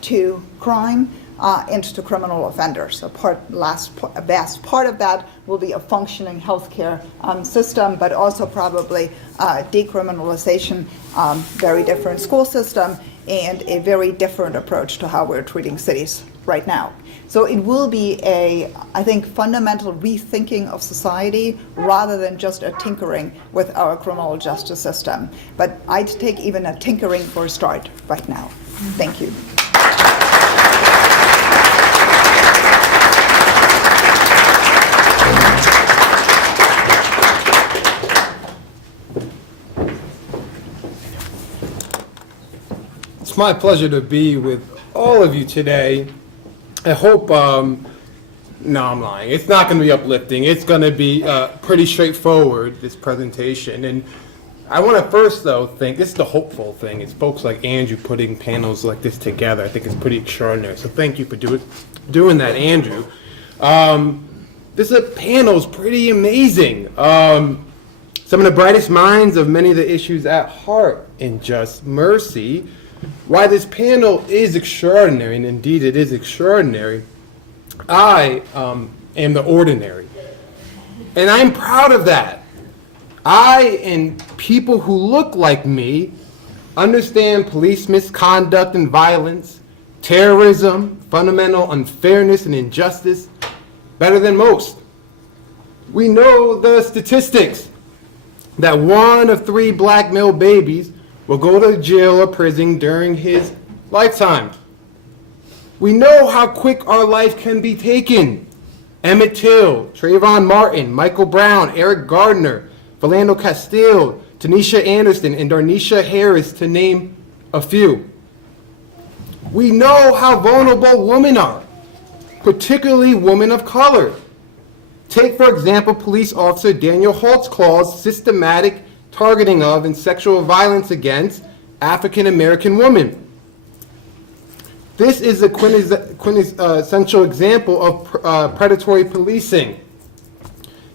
to crime and to criminal offenders. A vast part of that will be a functioning healthcare system, but also probably decriminalization, very different school system, and a very different approach to how we're treating cities right now. So it will be I think, fundamental rethinking of society rather than just a tinkering with our criminal justice system. But I'd take even a tinkering for a start right now. Thank you. It's my pleasure to be with all of you today. I hope, no, I'm lying. It's not going to be uplifting. It's going to be pretty straightforward, this presentation. And I want to first, though, think, this is the hopeful thing. It's folks like Andrew putting panels like this together. I think it's pretty extraordinary. So thank you for doing that, Andrew. This panel is pretty amazing. Some of the brightest minds of many of the issues at heart in Just Mercy. Why this panel is extraordinary, and indeed it is extraordinary, I am the ordinary. And I'm proud of that. I and people who look like me understand police misconduct and violence, terrorism, fundamental unfairness and injustice better than most. We know the statistics that 1 of 3 black male babies will go to jail or prison during his lifetime. We know how quick our life can be taken. Emmett Till, Trayvon Martin, Michael Brown, Eric Gardner, Philando Castile, Tanisha Anderson, and Darnisha Harris, to name a few. We know how vulnerable women are, particularly women of color. Take, for example, police officer Daniel Holtzclaw's systematic targeting of and sexual violence against African American women. This is a quintessential example of predatory policing.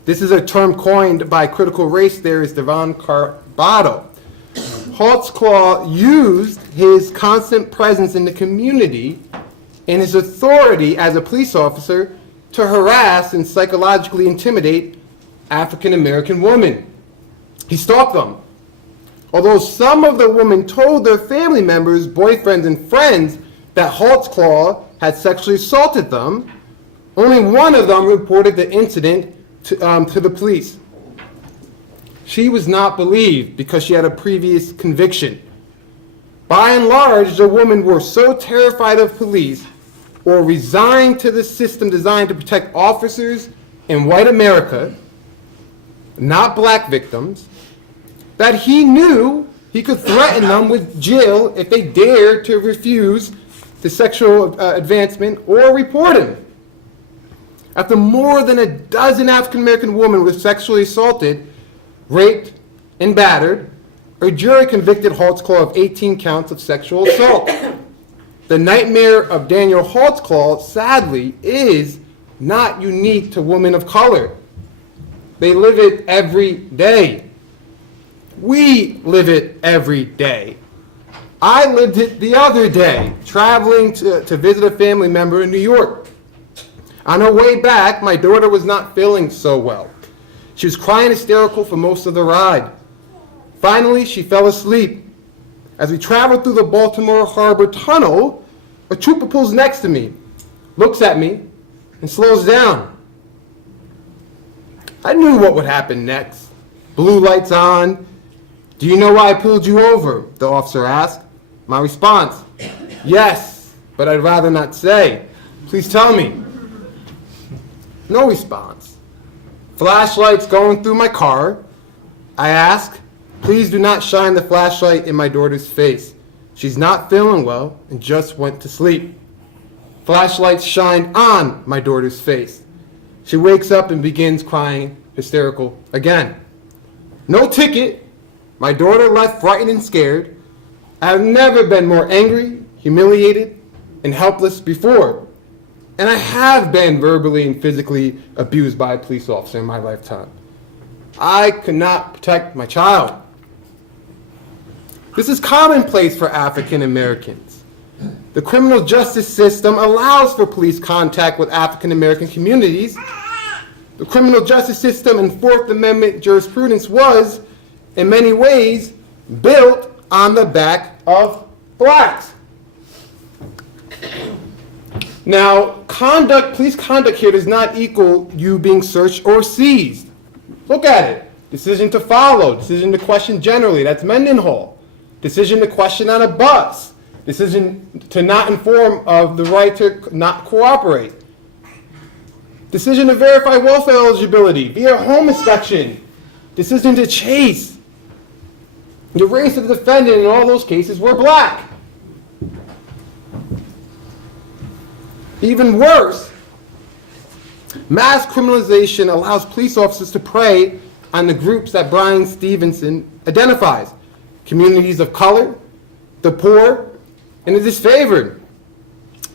This is a term coined by critical race theorist Devon Carbato. Holtzclaw used his constant presence in the community and his authority as a police officer to harass and psychologically intimidate African American women. He stalked them. Although some of the women told their family members, boyfriends, and friends that Holtzclaw had sexually assaulted them, only one of them reported the incident to the police. She was not believed because she had a previous conviction. By and large, the women were so terrified of police or resigned to the system designed to protect officers in white America, not black victims, that he knew he could threaten them with jail if they dared to refuse the sexual advancement or report him. After more than a dozen African American women were sexually assaulted, raped, and battered, a jury convicted Holtzclaw of 18 counts of sexual assault. The nightmare of Daniel Holtzclaw, sadly, is not unique to women of color. They live it every day. We live it every day. I lived it the other day, traveling to visit a family member in New York. On her way back, my daughter was not feeling so well. She was crying hysterical for most of the ride. Finally, she fell asleep. As we traveled through the Baltimore Harbor Tunnel, a trooper pulls next to me, looks at me, and slows down. I knew what would happen next. Blue lights on. "Do you know why I pulled you over?" the officer asked. My response, "Yes, but I'd rather not say. Please tell me." No response. Flashlights going through my car. I ask, please do not shine the flashlight in my daughter's face. She's not feeling well and just went to sleep. Flashlights shined on my daughter's face. She wakes up and begins crying, hysterical again. No ticket. My daughter left frightened and scared. I have never been more angry, humiliated, and helpless before. And I have been verbally and physically abused by a police officer in my lifetime. I could not protect my child. This is commonplace for African Americans. The criminal justice system allows for police contact with African American communities. The criminal justice system and Fourth Amendment jurisprudence was, in many ways, built on the back of blacks. Now, police conduct here does not equal you being searched or seized. Look at it. Decision to follow, decision to question generally, that's Mendenhall. Decision to question on a bus, decision to not inform of the right to not cooperate. Decision to verify welfare eligibility via home inspection. Decision to chase. The race of the defendant in all those cases were black. Even worse, mass criminalization allows police officers to prey on the groups that Bryan Stevenson identifies: communities of color, the poor, and the disfavored.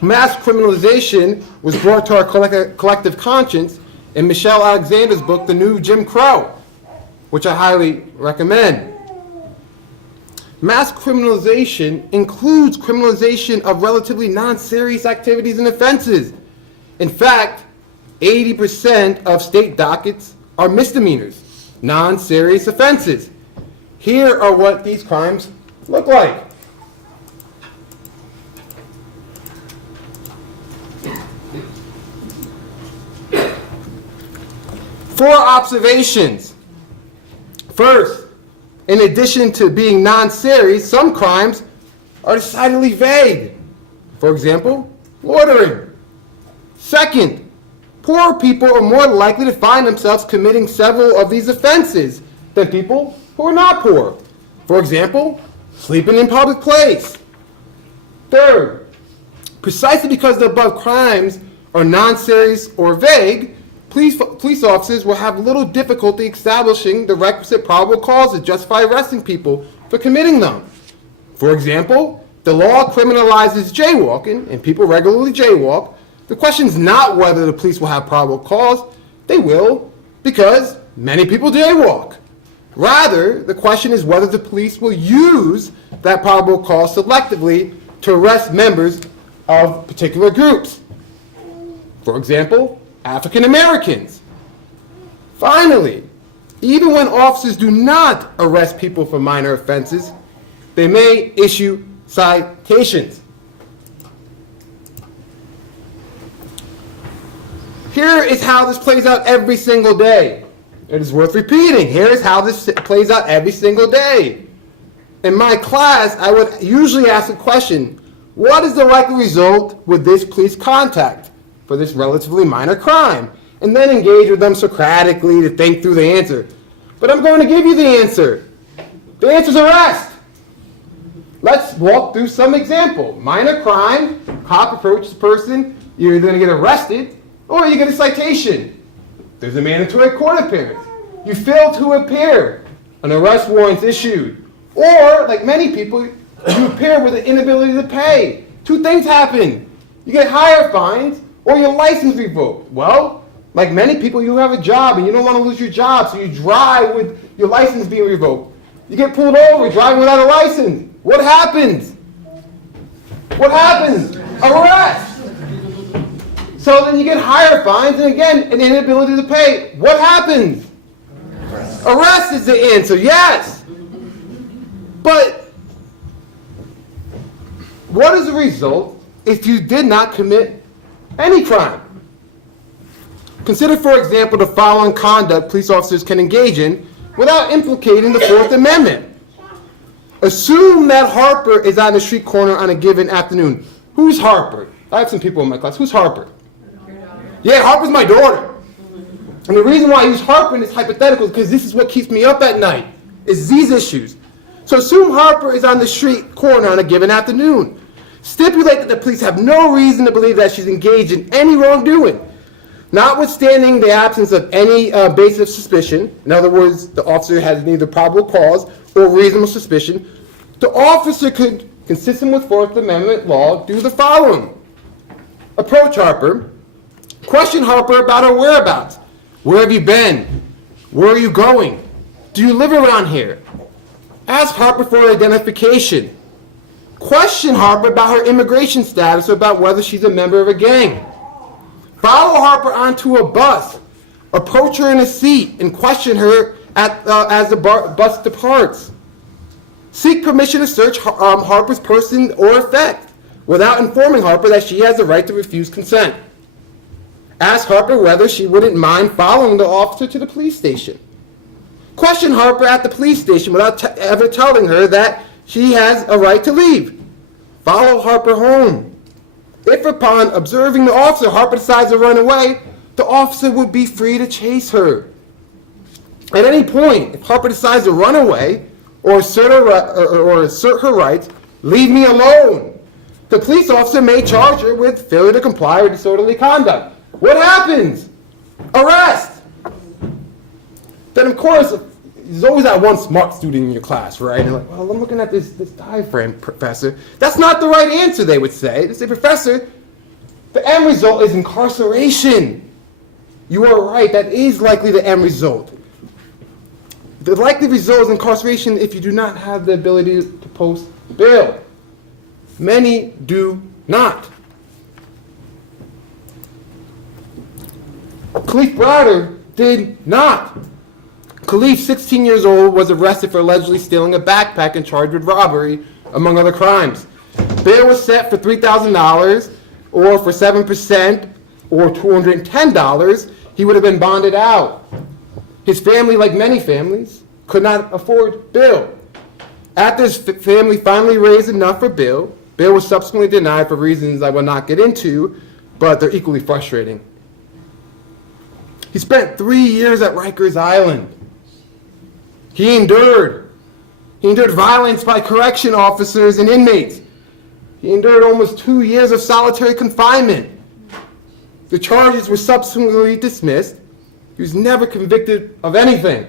Mass criminalization was brought to our collective conscience in Michelle Alexander's book, The New Jim Crow, which I highly recommend. Mass criminalization includes criminalization of relatively non-serious activities and offenses. In fact, 80% of state dockets are misdemeanors, non-serious offenses. Here are what these crimes look like. Four observations. First, in addition to being non-serious, some crimes are decidedly vague. For example, loitering. Second, poor people are more likely to find themselves committing several of these offenses than people who are not poor. For example, sleeping in public place. Third, precisely because the above crimes are non-serious or vague, police officers will have little difficulty establishing the requisite probable cause to justify arresting people for committing them. For example, the law criminalizes jaywalking, and people regularly jaywalk. The question is not whether the police will have probable cause. They will, because many people jaywalk. Rather, the question is whether the police will use that probable cause selectively to arrest members of particular groups. For example, African Americans. Finally, even when officers do not arrest people for minor offenses, they may issue citations. Here is how this plays out every single day. It is worth repeating. Here is how this plays out every single day. In my class, I would usually ask the question, what is the likely result with this police contact for this relatively minor crime? And then engage with them Socratically to think through the answer. But I'm going to give you the answer. The answer is arrest. Let's walk through some example. Minor crime, cop approaches a person, you're either going to get arrested or you get a citation. There's a mandatory court appearance. You fail to appear, an arrest warrant's issued. Or, like many people, you appear with an inability to pay. Two things happen. You get higher fines or your license revoked. Well, like many people, you have a job and you don't want to lose your job, so you drive with your license being revoked. You get pulled over, driving without a license. What happens? What happens? Arrest. So then you get higher fines and again, an inability to pay. What happens? Arrest is the answer, yes. But what is the result if you did not commit any crime? Consider, for example, the following conduct police officers can engage in without implicating the Fourth Amendment. Assume that Harper is on the street corner on a given afternoon. Who's Harper? I have some people in my class. Who's Harper? Yeah, Harper's my daughter. And the reason why I use Harper in this hypothetical is because this is what keeps me up at night, is these issues. So assume Harper is on the street corner on a given afternoon. Stipulate that the police have no reason to believe that she's engaged in any wrongdoing, notwithstanding the absence of any basis of suspicion. In other words, the officer has neither probable cause or reasonable suspicion. The officer could, consistent with Fourth Amendment law, do the following. Approach Harper. Question Harper about her whereabouts. Where have you been? Where are you going? Do you live around here? Ask Harper for identification. Question Harper about her immigration status or about whether she's a member of a gang. Follow Harper onto a bus. Approach her in a seat and question her as the bus departs. Seek permission to search Harper's person or effect without informing Harper that she has the right to refuse consent. Ask Harper whether she wouldn't mind following the officer to the police station. Question Harper at the police station without ever telling her that she has a right to leave. Follow Harper home. If upon observing the officer, Harper decides to run away, the officer would be free to chase her. At any point, if Harper decides to run away or assert her rights, leave me alone. The police officer may charge her with failure to comply or disorderly conduct. What happens? Arrest! Then, of course, there's always that one smart student in your class, right? And like, well, I'm looking at this diaphragm, professor. That's not the right answer, they would say. They say, professor, the end result is incarceration. You are right, that is likely the end result. The likely result is incarceration if you do not have the ability to post bail. Many do not. Khalif Browder did not. Khalif, 16 years old, was arrested for allegedly stealing a backpack and charged with robbery, among other crimes. Bail was set for $3,000, or for 7%, or $210, he would have been bonded out. His family, like many families, could not afford bail. After his family finally raised enough for bail, bail was subsequently denied for reasons I will not get into, but they're equally frustrating. He spent 3 years at Rikers Island. He endured violence by correction officers and inmates. He endured almost 2 years of solitary confinement. The charges were subsequently dismissed. He was never convicted of anything.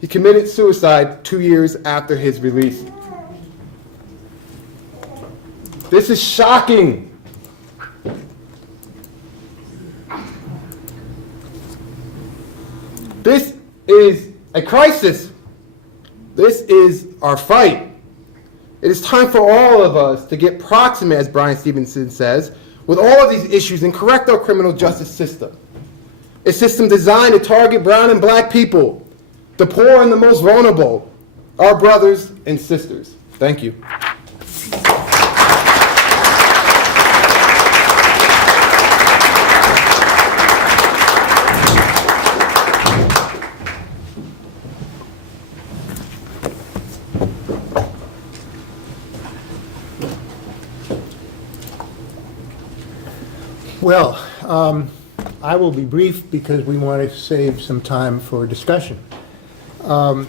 He committed suicide 2 years after his release. This is shocking. This is a crisis. This is our fight. It is time for all of us to get proximate, as Bryan Stevenson says, with all of these issues and correct our criminal justice system. A system designed to target brown and black people, the poor and the most vulnerable, our brothers and sisters. Thank you. Well, I will be brief because we want to save some time for discussion. What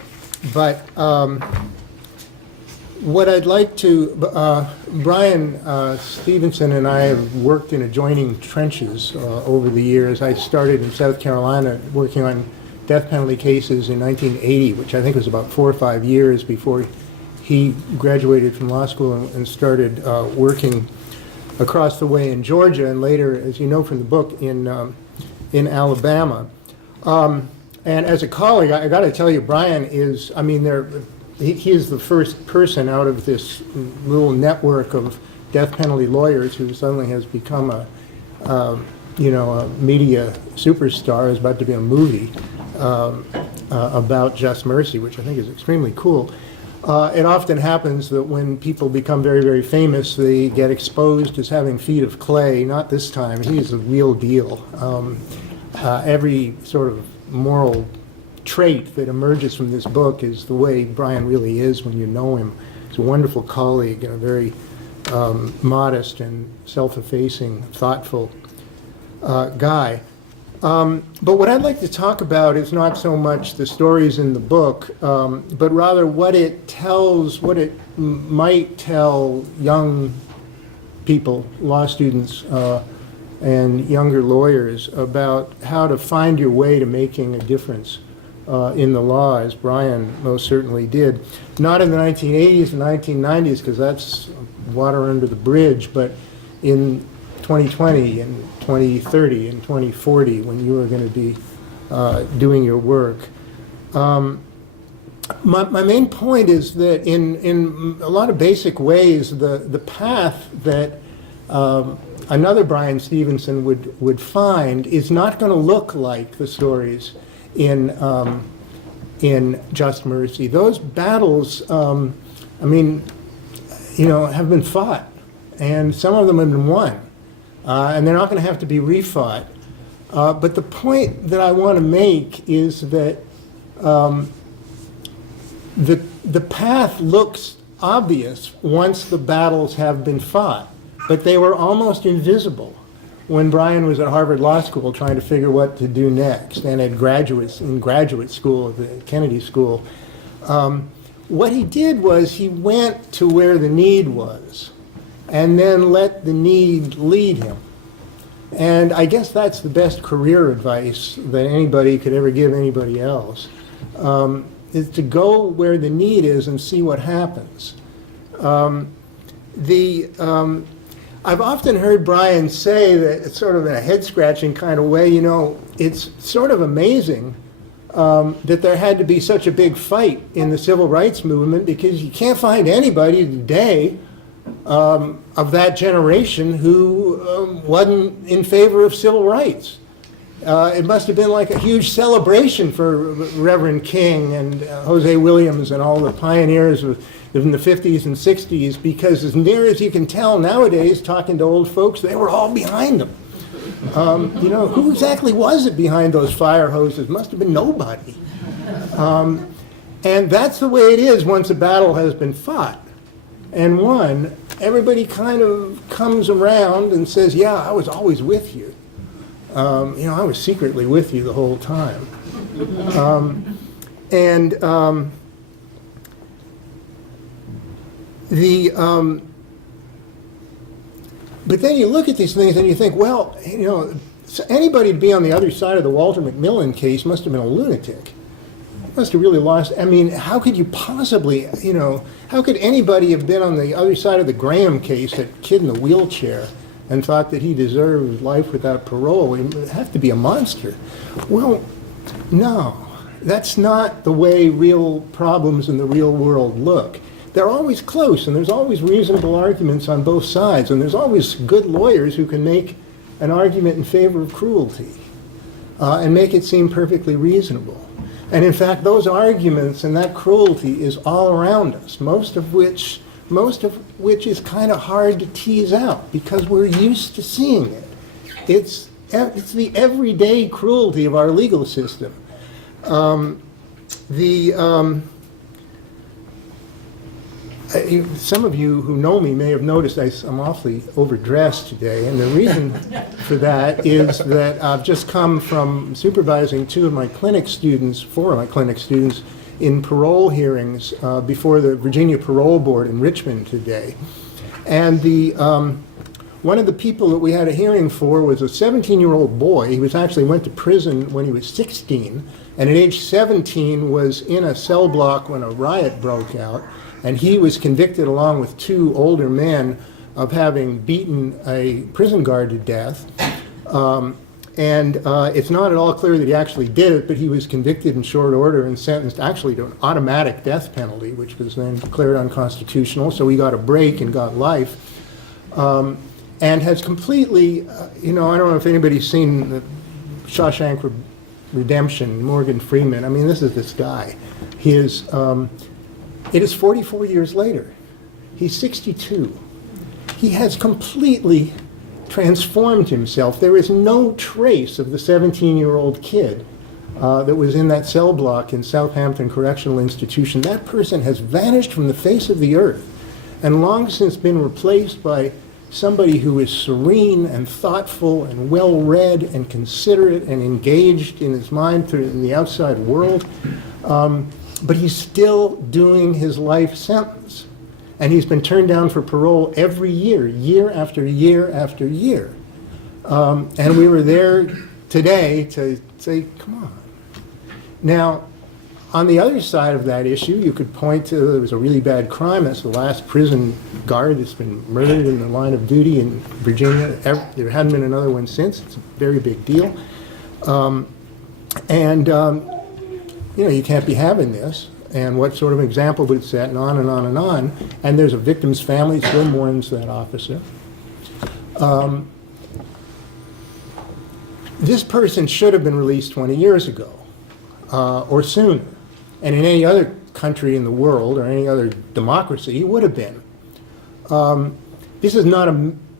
I'd like to, Bryan Stevenson and I have worked in adjoining trenches over the years. I started in South Carolina working on death penalty cases in 1980, which I think was about 4 or 5 years before he graduated from law school and started working across the way in Georgia, and later, as you know from the book, in Alabama. And as a colleague, I got to tell you, Bryan is, I mean, he is the first person out of this little network of death penalty lawyers who suddenly has become a media superstar. Is about to be a movie about just mercy, which I think is extremely cool. It often happens that when people become very, very famous, they get exposed as having feet of clay. Not this time. He's the real deal. Every sort of moral trait that emerges from this book is the way Bryan really is when you know him. He's a wonderful colleague and a very modest and self-effacing, thoughtful guy. But what I'd like to talk about is not so much the stories in the book, but rather what it tells, what it might tell young people, law students, and younger lawyers about how to find your way to making a difference in the law, as Bryan most certainly did. Not in the 1980s and 1990s, because that's water under the bridge, but in 2020 and 2030 and 2040, when you are going to be doing your work. My main point is that in a lot of basic ways, the path that another Bryan Stevenson would find is not going to look like the stories in Just Mercy. Those battles, have been fought, and some of them have been won. And they're not going to have to be refought. But the point that I want to make is that the path looks obvious once the battles have been fought, but they were almost invisible when Bryan was at Harvard Law School trying to figure what to do next, and in graduate school, at the Kennedy School. What he did was he went to where the need was, and then let the need lead him. And I guess that's the best career advice that anybody could ever give anybody else, is to go where the need is and see what happens. I've often heard Bryan say that, it's sort of in a head-scratching kind of way, it's sort of amazing that there had to be such a big fight in the civil rights movement, because you can't find anybody today of that generation who wasn't in favor of civil rights. It must have been like a huge celebration for Reverend King and Jose Williams and all the pioneers in the 50s and 60s, because as near as you can tell nowadays, talking to old folks, they were all behind them. Who exactly was it behind those fire hoses? Must have been nobody. And that's the way it is once a battle has been fought and won. Everybody kind of comes around and says, yeah, I was always with you. I was secretly with you the whole time. But then you look at these things and you think, well, so anybody to be on the other side of the Walter McMillan case must have been a lunatic. Must have really lost. How could you possibly, how could anybody have been on the other side of the Graham case, that kid in the wheelchair, and thought that he deserved life without parole? He would have to be a monster. Well, no, that's not the way real problems in the real world look. They're always close, and there's always reasonable arguments on both sides, and there's always good lawyers who can make an argument in favor of cruelty and make it seem perfectly reasonable. And in fact, those arguments and that cruelty is all around us, most of which is kind of hard to tease out because we're used to seeing it. It's the everyday cruelty of our legal system. Some of you who know me may have noticed I'm awfully overdressed today, and the reason for that is that I've just come from supervising four of my clinic students in parole hearings before the Virginia Parole Board in Richmond today. And one of the people that we had a hearing for was a 17-year-old boy. He went to prison when he was 16, and at age 17 was in a cell block when a riot broke out. And he was convicted, along with two older men, of having beaten a prison guard to death. It's not at all clear that he actually did it, but he was convicted in short order and sentenced actually to an automatic death penalty, which was then declared unconstitutional. So he got a break and got life. And has completely, I don't know if anybody's seen the Shawshank Redemption, Morgan Freeman. This is this guy. It is 44 years later. He's 62. He has completely transformed himself. There is no trace of the 17-year-old kid that was in that cell block in Southampton Correctional Institution. That person has vanished from the face of the earth and long since been replaced by somebody who is serene and thoughtful and well-read and considerate and engaged in his mind through the outside world, but he's still doing his life sentence. And he's been turned down for parole every year, year after year after year. And we were there today to say, come on. Now, on the other side of that issue, you could point to there was a really bad crime. That's the last prison guard that's been murdered in the line of duty in Virginia. There hadn't been another one since. It's a very big deal. You can't be having this. And what sort of example would it set, and on and on and on. And there's a victim's family still mourns that officer. This person should have been released 20 years ago, or sooner. And in any other country in the world, or any other democracy, he would have been. This is not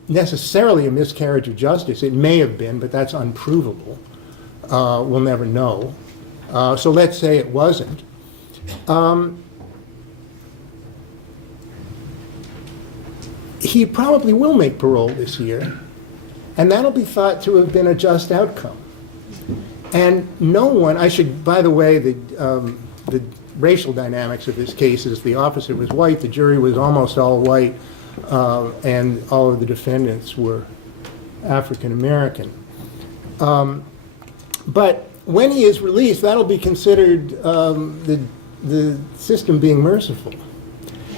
necessarily a miscarriage of justice. It may have been, but that's unprovable. We'll never know. So let's say it wasn't. He probably will make parole this year, and that'll be thought to have been a just outcome. And no one, by the way, the racial dynamics of this case is the officer was white, the jury was almost all white, and all of the defendants were African American. But when he is released, that'll be considered the system being merciful.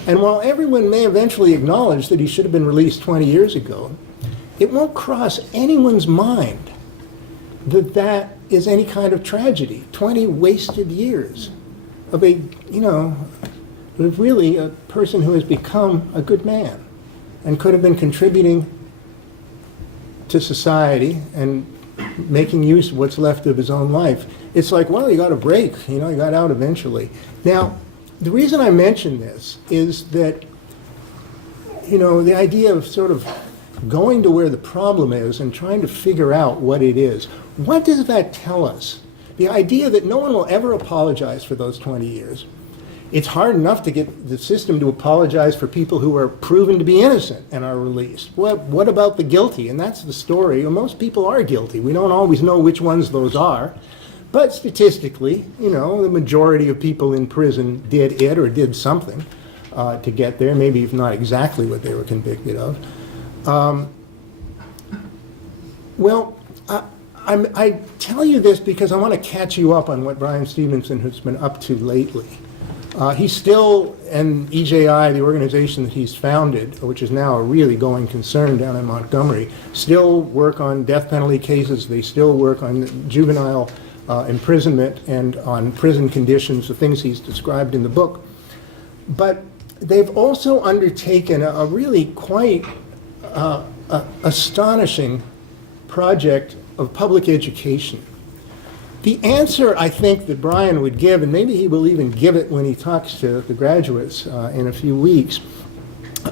And while everyone may eventually acknowledge that he should have been released 20 years ago, it won't cross anyone's mind that that is any kind of tragedy. 20 wasted years of really a person who has become a good man and could have been contributing to society and making use of what's left of his own life. It's like, well, he got a break, he got out eventually. Now, the reason I mention this is that, the idea of sort of going to where the problem is and trying to figure out what it is, what does that tell us? The idea that no one will ever apologize for those 20 years. It's hard enough to get the system to apologize for people who are proven to be innocent and are released. Well, what about the guilty? And that's the story. Most people are guilty. We don't always know which ones those are. But statistically, the majority of people in prison did it or did something to get there, maybe if not exactly what they were convicted of. I tell you this because I want to catch you up on what Bryan Stevenson has been up to lately. He's still, and EJI, the organization that he's founded, which is now a really going concern down in Montgomery, still work on death penalty cases. They still work on juvenile imprisonment and on prison conditions, the things he's described in the book. But they've also undertaken a really quite astonishing project of public education. The answer, I think, that Bryan would give, and maybe he will even give it when he talks to the graduates in a few weeks,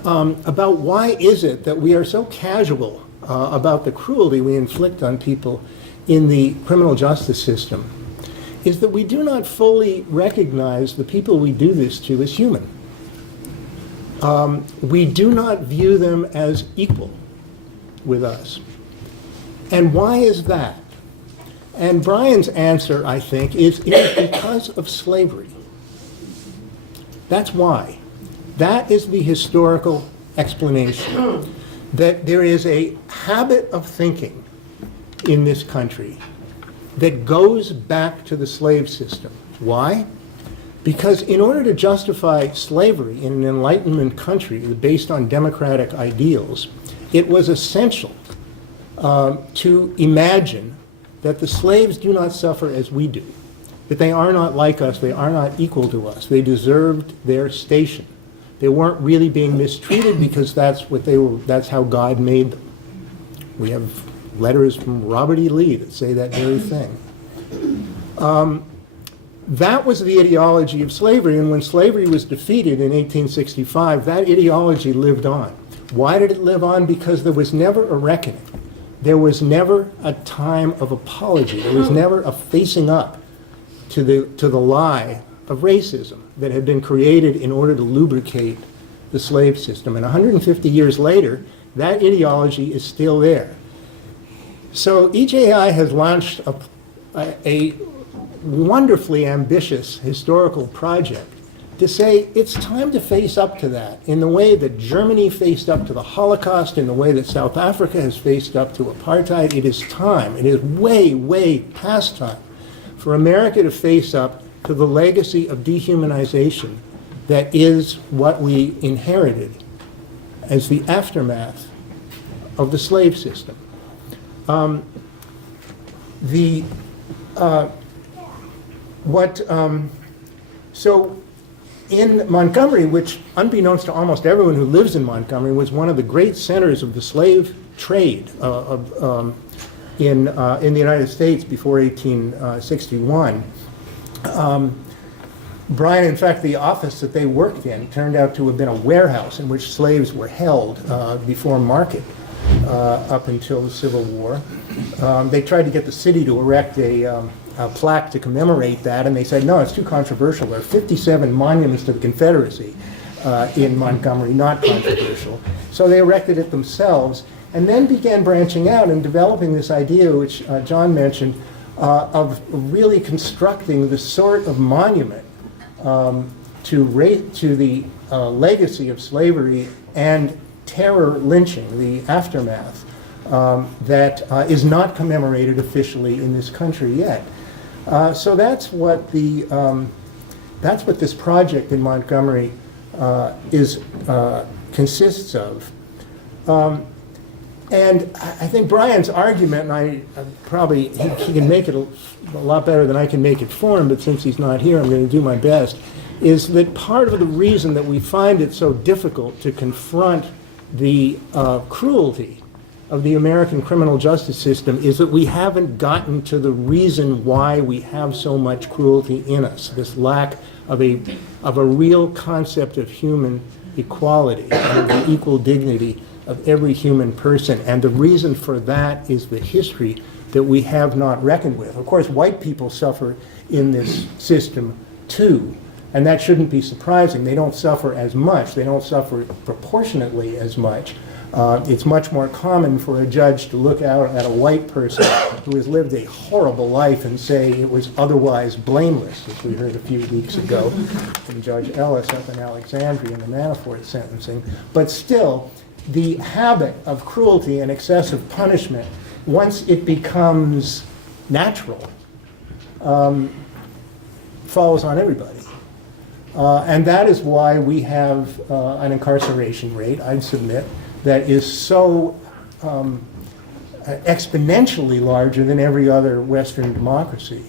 about why is it that we are so casual about the cruelty we inflict on people in the criminal justice system, is that we do not fully recognize the people we do this to as human. We do not view them as equal with us. And why is that? And Bryan's answer, I think, is because of slavery. That's why. That is the historical explanation. That there is a habit of thinking in this country that goes back to the slave system. Why? Because in order to justify slavery in an Enlightenment country based on democratic ideals, it was essential to imagine that the slaves do not suffer as we do, that they are not like us, they are not equal to us, they deserved their station. They weren't really being mistreated because that's how God made them. We have letters from Robert E. Lee that say that very thing. That was the ideology of slavery, and when slavery was defeated in 1865, that ideology lived on. Why did it live on? Because there was never a reckoning. There was never a time of apology. There was never a facing up to the lie of racism that had been created in order to lubricate the slave system. And 150 years later, That ideology is still there. So EJI has launched a wonderfully ambitious historical project to say it's time to face up to that in the way that Germany faced up to the Holocaust, in the way that South Africa has faced up to apartheid. It is time, it is way, way past time for America to face up to the legacy of dehumanization that is what we inherited as the aftermath of the slave system. So in Montgomery, which unbeknownst to almost everyone who lives in Montgomery, was one of the great centers of the slave trade in the United States before 1861. Bryan, in fact, the office that they worked in turned out to have been a warehouse in which slaves were held before market up until the Civil War. They tried to get the city to erect a plaque to commemorate that, and they said, no, it's too controversial. There are 57 monuments to the Confederacy in Montgomery, not controversial. So they erected it themselves, and then began branching out and developing this idea, which Jon mentioned, of really constructing the sort of monument to the legacy of slavery and terror lynching, the aftermath, that is not commemorated officially in this country yet. So that's what this project in Montgomery consists of. And I think Bryan's argument, and he can make it a lot better than I can make it for him, but since he's not here, I'm going to do my best, is that part of the reason that we find it so difficult to confront the cruelty of the American criminal justice system is that we haven't gotten to the reason why we have so much cruelty in us, this lack of a real concept of human equality and of the equal dignity of every human person. And the reason for that is the history that we have not reckoned with. Of course, white people suffer in this system too, and that shouldn't be surprising. They don't suffer as much. They don't suffer proportionately as much. It's much more common for a judge to look out at a white person who has lived a horrible life and say it was otherwise blameless, as we heard a few weeks ago from Judge Ellis up in Alexandria in the Manafort sentencing. But still, the habit of cruelty and excessive punishment, once it becomes natural, falls on everybody. And that is why we have an incarceration rate, I'd submit, that is so exponentially larger than every other Western democracy.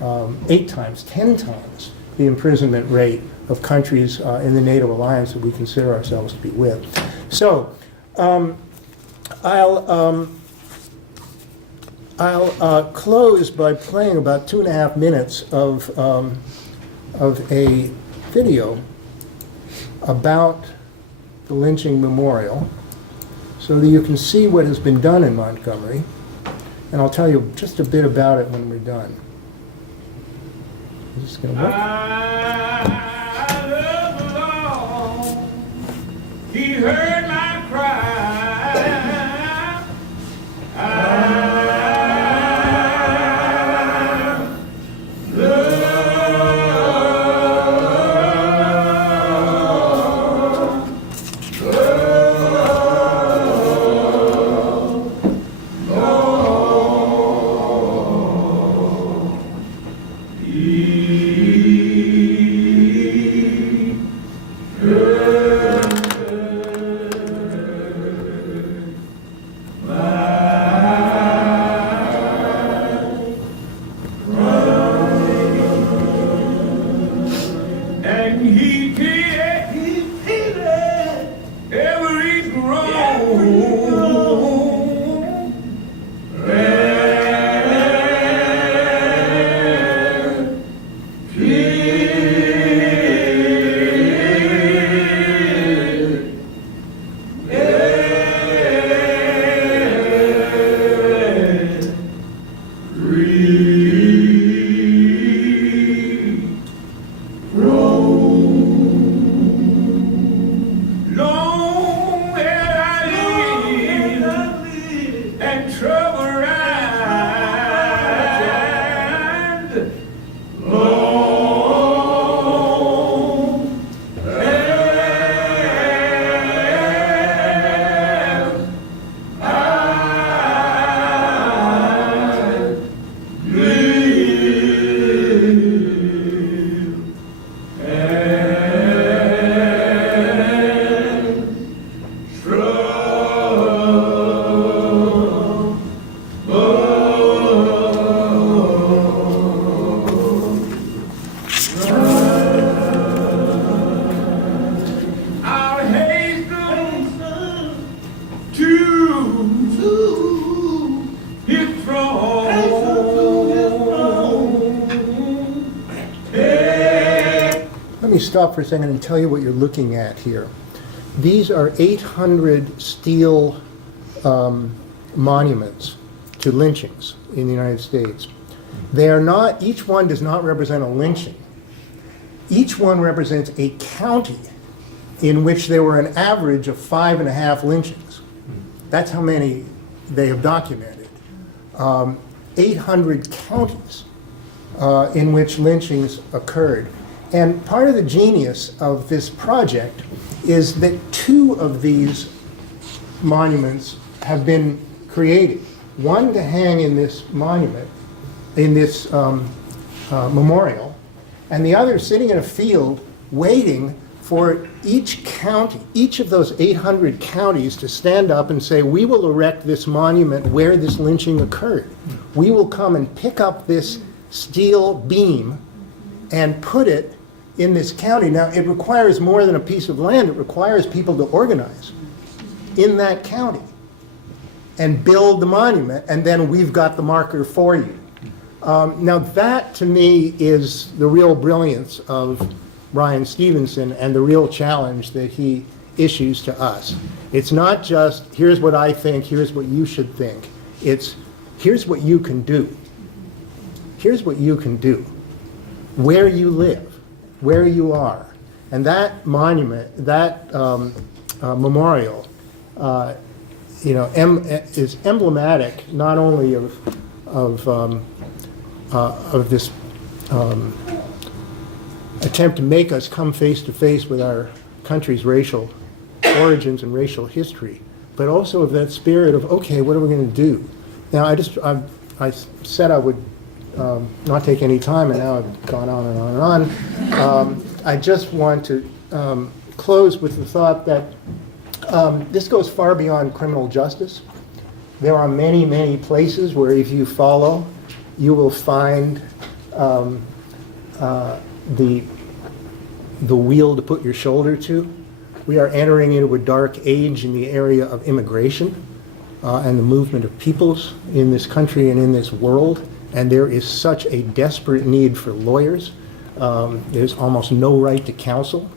8 times, 10 times the imprisonment rate of countries in the NATO alliance that we consider ourselves to be with. So I'll close by playing about 2.5 minutes of a video about the lynching memorial, so that you can see what has been done in Montgomery, and I'll tell you just a bit about it when we're done. Is this going to work? I love the Lord. He heard my cry. stop for a second and tell you what you're looking at here. These are 800 steel monuments to lynchings in the United States. They are not, each one does not represent a lynching. Each one represents a county in which there were an average of 5.5 lynchings. That's how many they have documented. 800 counties in which lynchings occurred. And part of the genius of this project is that 2 of these monuments have been created. One to hang in this monument, in this memorial, and the other sitting in a field waiting for each county, each of those 800 counties to stand up and say, we will erect this monument where this lynching occurred. We will come and pick up this steel beam and put it in this county. Now, it requires more than a piece of land. It requires people to organize in that county and build the monument, and then we've got the marker for you. Now, that to me is the real brilliance of Bryan Stevenson and the real challenge that he issues to us. It's not just, here's what I think, here's what you should think. It's, here's what you can do. Here's what you can do. Where you live, where you are. And that monument, that memorial, is emblematic not only of this attempt to make us come face to face with our country's racial origins and racial history, but also of that spirit of, okay, what are we going to do? Now, I said I would not take any time, and now I've gone on and on and on. I just want to close with the thought that this goes far beyond criminal justice. There are many, many places where if you follow, you will find the wheel to put your shoulder to. We are entering into a dark age in the area of immigration and the movement of peoples in this country and in this world, and there is such a desperate need for lawyers. There's almost no right to counsel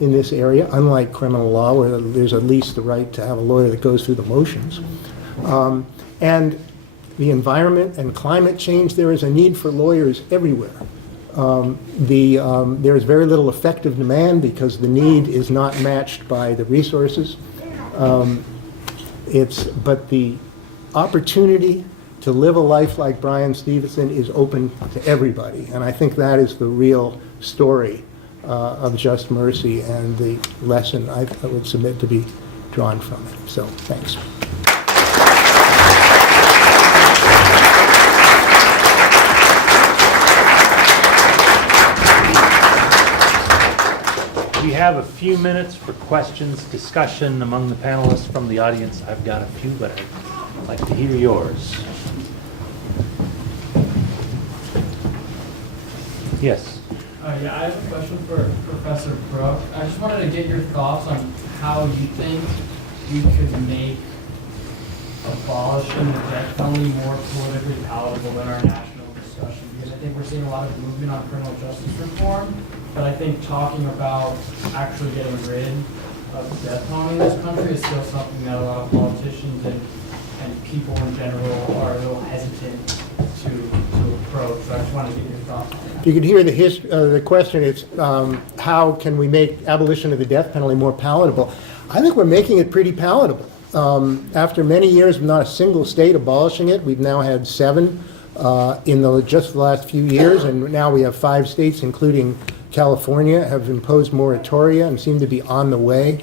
in this area, unlike criminal law, where there's at least the right to have a lawyer that goes through the motions. And the environment and climate change, there is a need for lawyers everywhere. There is very little effective demand because the need is not matched by the resources. But the opportunity to live a life like Bryan Stevenson is open to everybody. And I think that is the real story of Just Mercy and the lesson I would submit to be drawn from it. So, thanks. We have a few minutes for questions, discussion among the panelists from the audience. I've got a few, but I'd like to hear yours. Yes. Yeah, I have a question for Professor Bruck. I just wanted to get your thoughts on how you think we could make abolishing the death penalty more politically palatable in our national discussion. Because I think we're seeing a lot of movement on criminal justice reform, but I think talking about actually getting rid of the death penalty in this country is still something that a lot of politicians and people in general are a little hesitant to approach. So I just wanted to get your thoughts on that. If you could hear the question, it's how can we make abolition of the death penalty more palatable? I think we're making it pretty palatable. After many years of not a single state abolishing it, we've now had 7 in just the last few years, and now we have 5 states, including California, have imposed moratoria and seem to be on the way.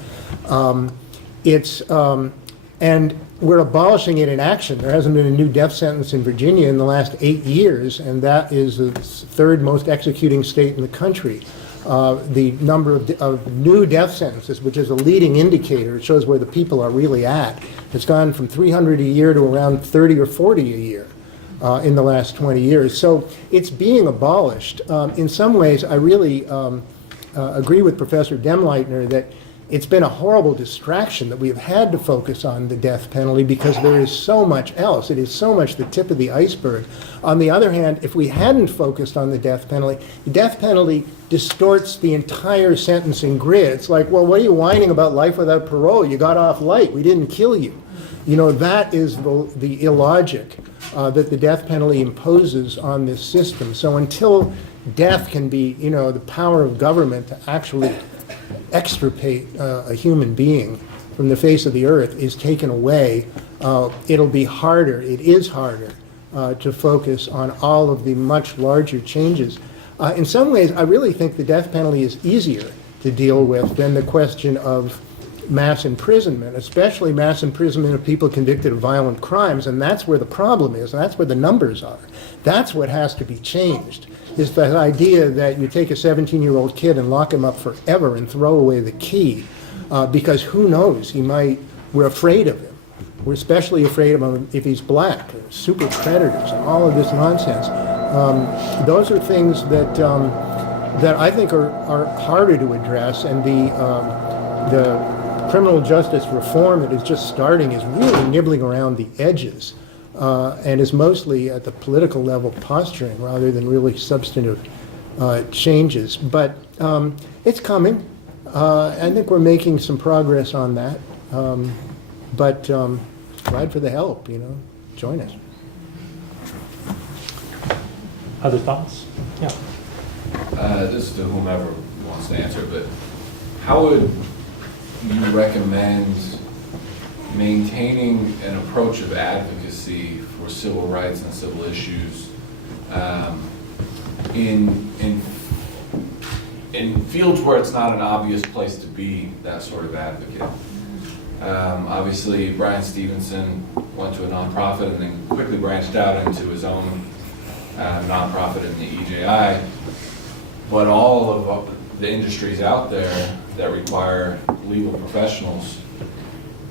And we're abolishing it in action. There hasn't been a new death sentence in Virginia in the last 8 years, and that is the 3rd most executing state in the country. The number of new death sentences, which is a leading indicator, it shows where the people are really at. It's gone from 300 a year to around 30 or 40 a year in the last 20 years. So it's being abolished. In some ways, I really agree with Professor Demleitner that it's been a horrible distraction that we have had to focus on the death penalty because there is so much else. It is so much the tip of the iceberg. On the other hand, if we hadn't focused on the death penalty distorts the entire sentencing grid. It's like, well, what are you whining about life without parole? You got off light. We didn't kill you. You know, that is the illogic that the death penalty imposes on this system. So until death can be, you know, the power of government to actually extirpate a human being from the face of the earth is taken away, it'll be harder, it is harder to focus on all of the much larger changes. In some ways, I really think the death penalty is easier to deal with than the question of mass imprisonment, especially mass imprisonment of people convicted of violent crimes, and that's where the problem is, that's where the numbers are. That's what has to be changed, is that idea that you take a 17-year-old kid and lock him up forever and throw away the key, because who knows, we're afraid of him. We're especially afraid of him if he's black, or super predators, and all of this nonsense. Those are things that I think are harder to address, and the criminal justice reform that is just starting is really nibbling around the edges, and is mostly at the political level posturing rather than really substantive changes. But it's coming. I think we're making some progress on that. But ride for the help, you know, join us. Other thoughts? Yeah. This is to whomever wants to answer, but how would you recommend maintaining an approach of advocacy for civil rights and civil issues in fields where it's not an obvious place to be that sort of advocate? Obviously, Bryan Stevenson went to a nonprofit and then quickly branched out into his own nonprofit in the EJI. But all of the industries out there that require legal professionals,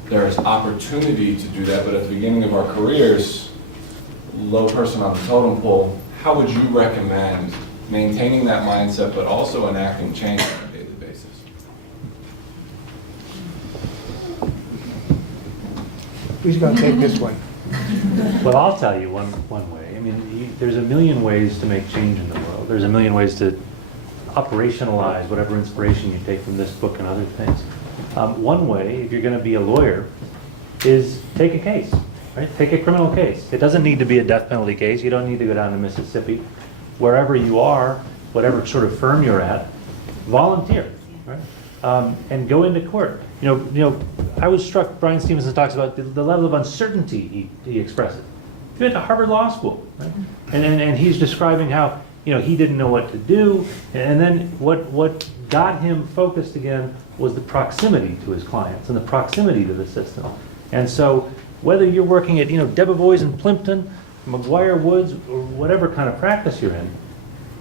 there is opportunity to do that, but at the beginning of our careers, low person on the totem pole, how would you recommend maintaining that mindset, but also enacting change on a daily basis? Who's going to take this one? Well, I'll tell you one way. I mean, there's a million ways to make change in the world. There's a million ways to operationalize whatever inspiration you take from this book and other things. One way, if you're going to be a lawyer, is take a case, right? Take a criminal case. It doesn't need to be a death penalty case. You don't need to go down to Mississippi. Wherever you are, whatever sort of firm you're at, volunteer, right? And go into court. You know, I was struck. Bryan Stevenson talks about the level of uncertainty he expresses. He went to Harvard Law School, right? And he's describing how, you know, he didn't know what to do, and then what got him focused again was the proximity to his clients and the proximity to the system. And so whether you're working at, you know, Debevoise in Plimpton, McGuire Woods, or whatever kind of practice you're in,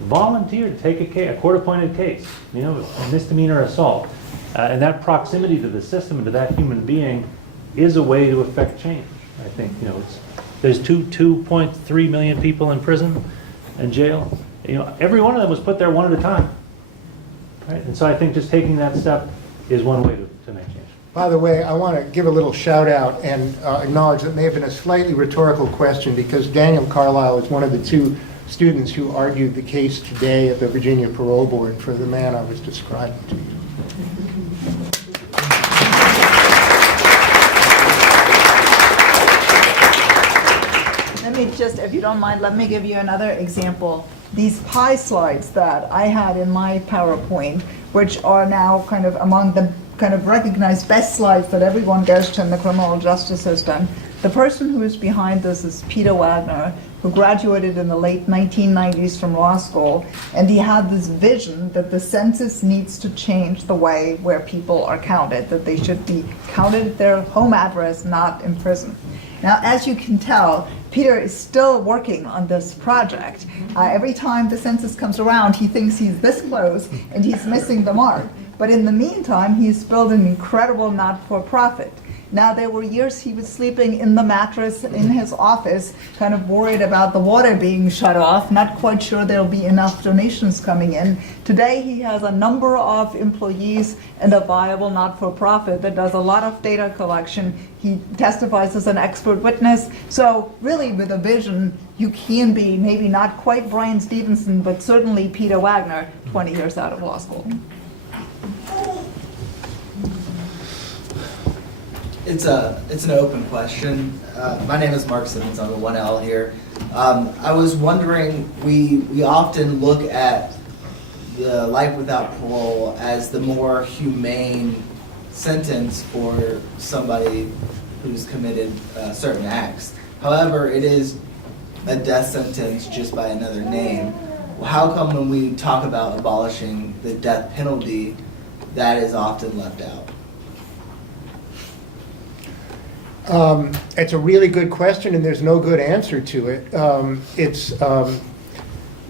volunteer to take a court-appointed case, you know, a misdemeanor assault. And that proximity to the system and to that human being is a way to affect change. I think, you know, there's 2.3 million people in prison and jail. You know, every one of them was put there one at a time, right? And so I think just taking that step is one way to make change. By the way, I want to give a little shout out and acknowledge that may have been a slightly rhetorical question, because Daniel Carlisle is one of the two students who argued the case today at the Virginia Parole Board for the man I was describing to you. Let me just, if you don't mind, let me give you another example. These pie slides that I had in my PowerPoint, which are now kind of among the kind of recognized best slides that everyone goes to in the criminal justice system. The person who is behind this is Peter Wagner, who graduated in the late 1990s from law school, and he had this vision that the census needs to change the way where people are counted, that they should be counted at their home address, not in prison. Now, as you can tell, Peter is still working on this project. Every time the census comes around, he thinks he's this close and he's missing the mark. But in the meantime, he's built an incredible not-for-profit. Now, there were years he was sleeping in the mattress in his office, kind of worried about the water being shut off, not quite sure there'll be enough donations coming in. Today, he has a number of employees and a viable not-for-profit that does a lot of data collection. He testifies as an expert witness. So really, with a vision, you can be maybe not quite Bryan Stevenson, but certainly Peter Wagner, 20 years out of law school. It's an open question. My name is Mark Simmons. I'm a 1L here. I was wondering, we often look at the life without parole as the more humane sentence for somebody who's committed certain acts. However, it is a death sentence just by another name. How come when we talk about abolishing the death penalty, that is often left out? It's a really good question, and there's no good answer to it. The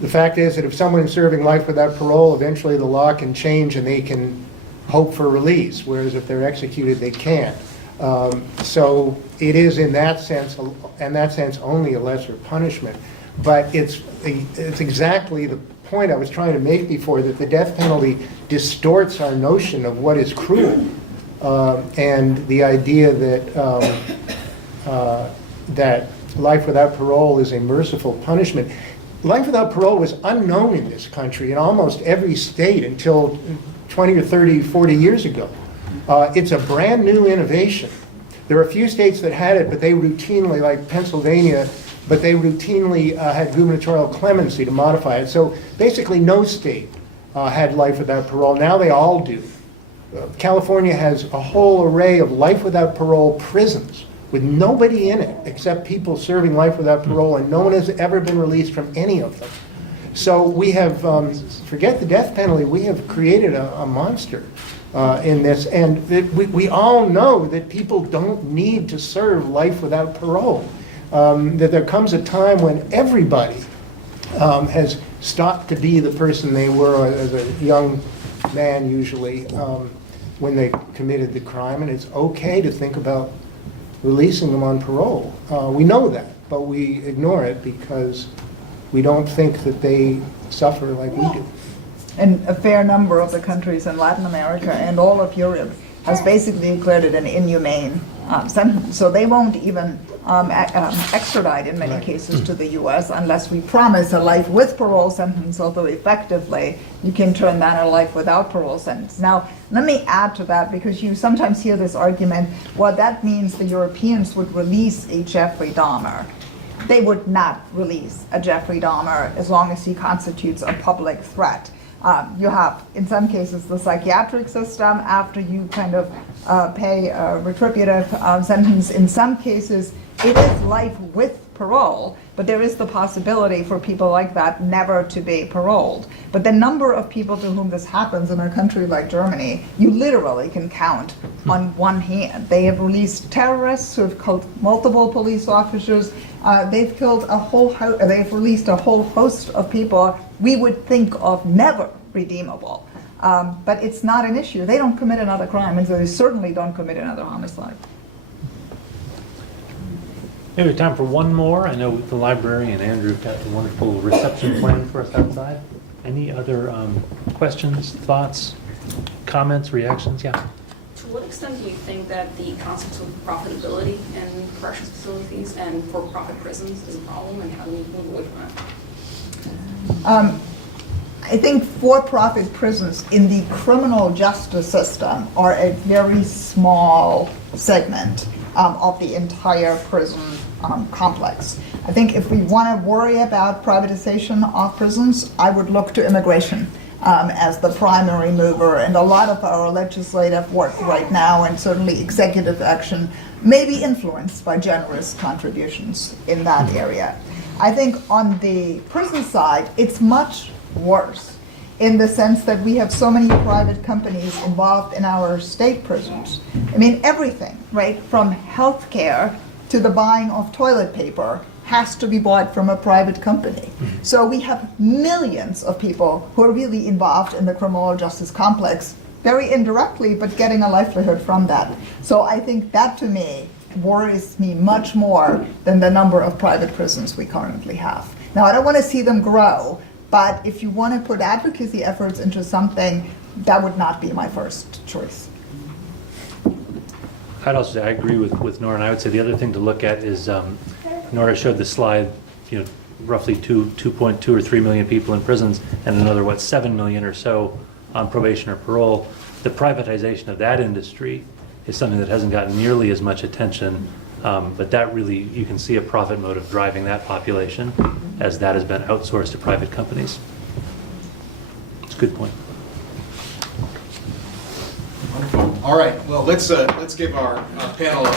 fact is that if someone is serving life without parole, eventually the law can change and they can hope for release, whereas if they're executed, they can't. So it is in that sense only a lesser punishment. But it's exactly the point I was trying to make before, that the death penalty distorts our notion of what is cruel. And the idea that life without parole is a merciful punishment. Life without parole was unknown in this country in almost every state until 20 or 30, 40 years ago. It's a brand new innovation. There are a few states that had it, but they routinely, like Pennsylvania, but they routinely had gubernatorial clemency to modify it. So basically no state had life without parole. Now they all do. California has a whole array of life without parole prisons with nobody in it except people serving life without parole, and no one has ever been released from any of them. So we have, forget the death penalty, we have created a monster in this, and we all know that people don't need to serve life without parole. That there comes a time when everybody has stopped to be the person they were as a young man, usually, when they committed the crime, and it's okay to think about releasing them on parole. We know that, but we ignore it because we don't think that they suffer like we do. And a fair number of the countries in Latin America and all of Europe has basically declared it an inhumane sentence. So they won't even extradite in many cases to the U.S. unless we promise a life with parole sentence, although effectively you can turn that a life without parole sentence. Now, let me add to that, because you sometimes hear this argument, well, that means the Europeans would release a Jeffrey Dahmer. They would not release a Jeffrey Dahmer as long as he constitutes a public threat. You have, in some cases, the psychiatric system after you kind of pay a retributive sentence. In some cases, it is life with parole, but there is the possibility for people like that never to be paroled. But the number of people to whom this happens in a country like Germany, you literally can count on one hand. They have released terrorists who have killed multiple police officers. They've released a whole host of people we would think of never redeemable. But it's not an issue. They don't commit another crime, and so they certainly don't commit another homicide. Maybe time for one more. I know the library and Andrew got a wonderful reception plan for us outside. Any other questions, thoughts, comments, reactions? Yeah. To what extent do you think that the concept of profitability in corrections facilities and for-profit prisons is a problem, and how do we move away from that? I think for-profit prisons in the criminal justice system are a very small segment of the entire prison complex. I think if we want to worry about privatization of prisons, I would look to immigration as the primary mover, and a lot of our legislative work right now, and certainly executive action, may be influenced by generous contributions in that area. I think on the prison side, it's much worse in the sense that we have so many private companies involved in our state prisons. I mean, everything, right, from healthcare to the buying of toilet paper has to be bought from a private company. So we have millions of people who are really involved in the criminal justice complex very indirectly, but getting a livelihood from that. So I think that, to me, worries me much more than the number of private prisons we currently have. Now, I don't want to see them grow, but if you want to put advocacy efforts into something, that would not be my first choice. I'd also say I agree with Nora, and I would say the other thing to look at is, Nora showed the slide, roughly 2.2 or 3 million people in prisons, and another, 7 million or so on probation or parole. The privatization of that industry is something that hasn't gotten nearly as much attention, but that really, you can see a profit motive driving that population as that has been outsourced to private companies. It's a good point. Wonderful. All right, well, let's give our panel a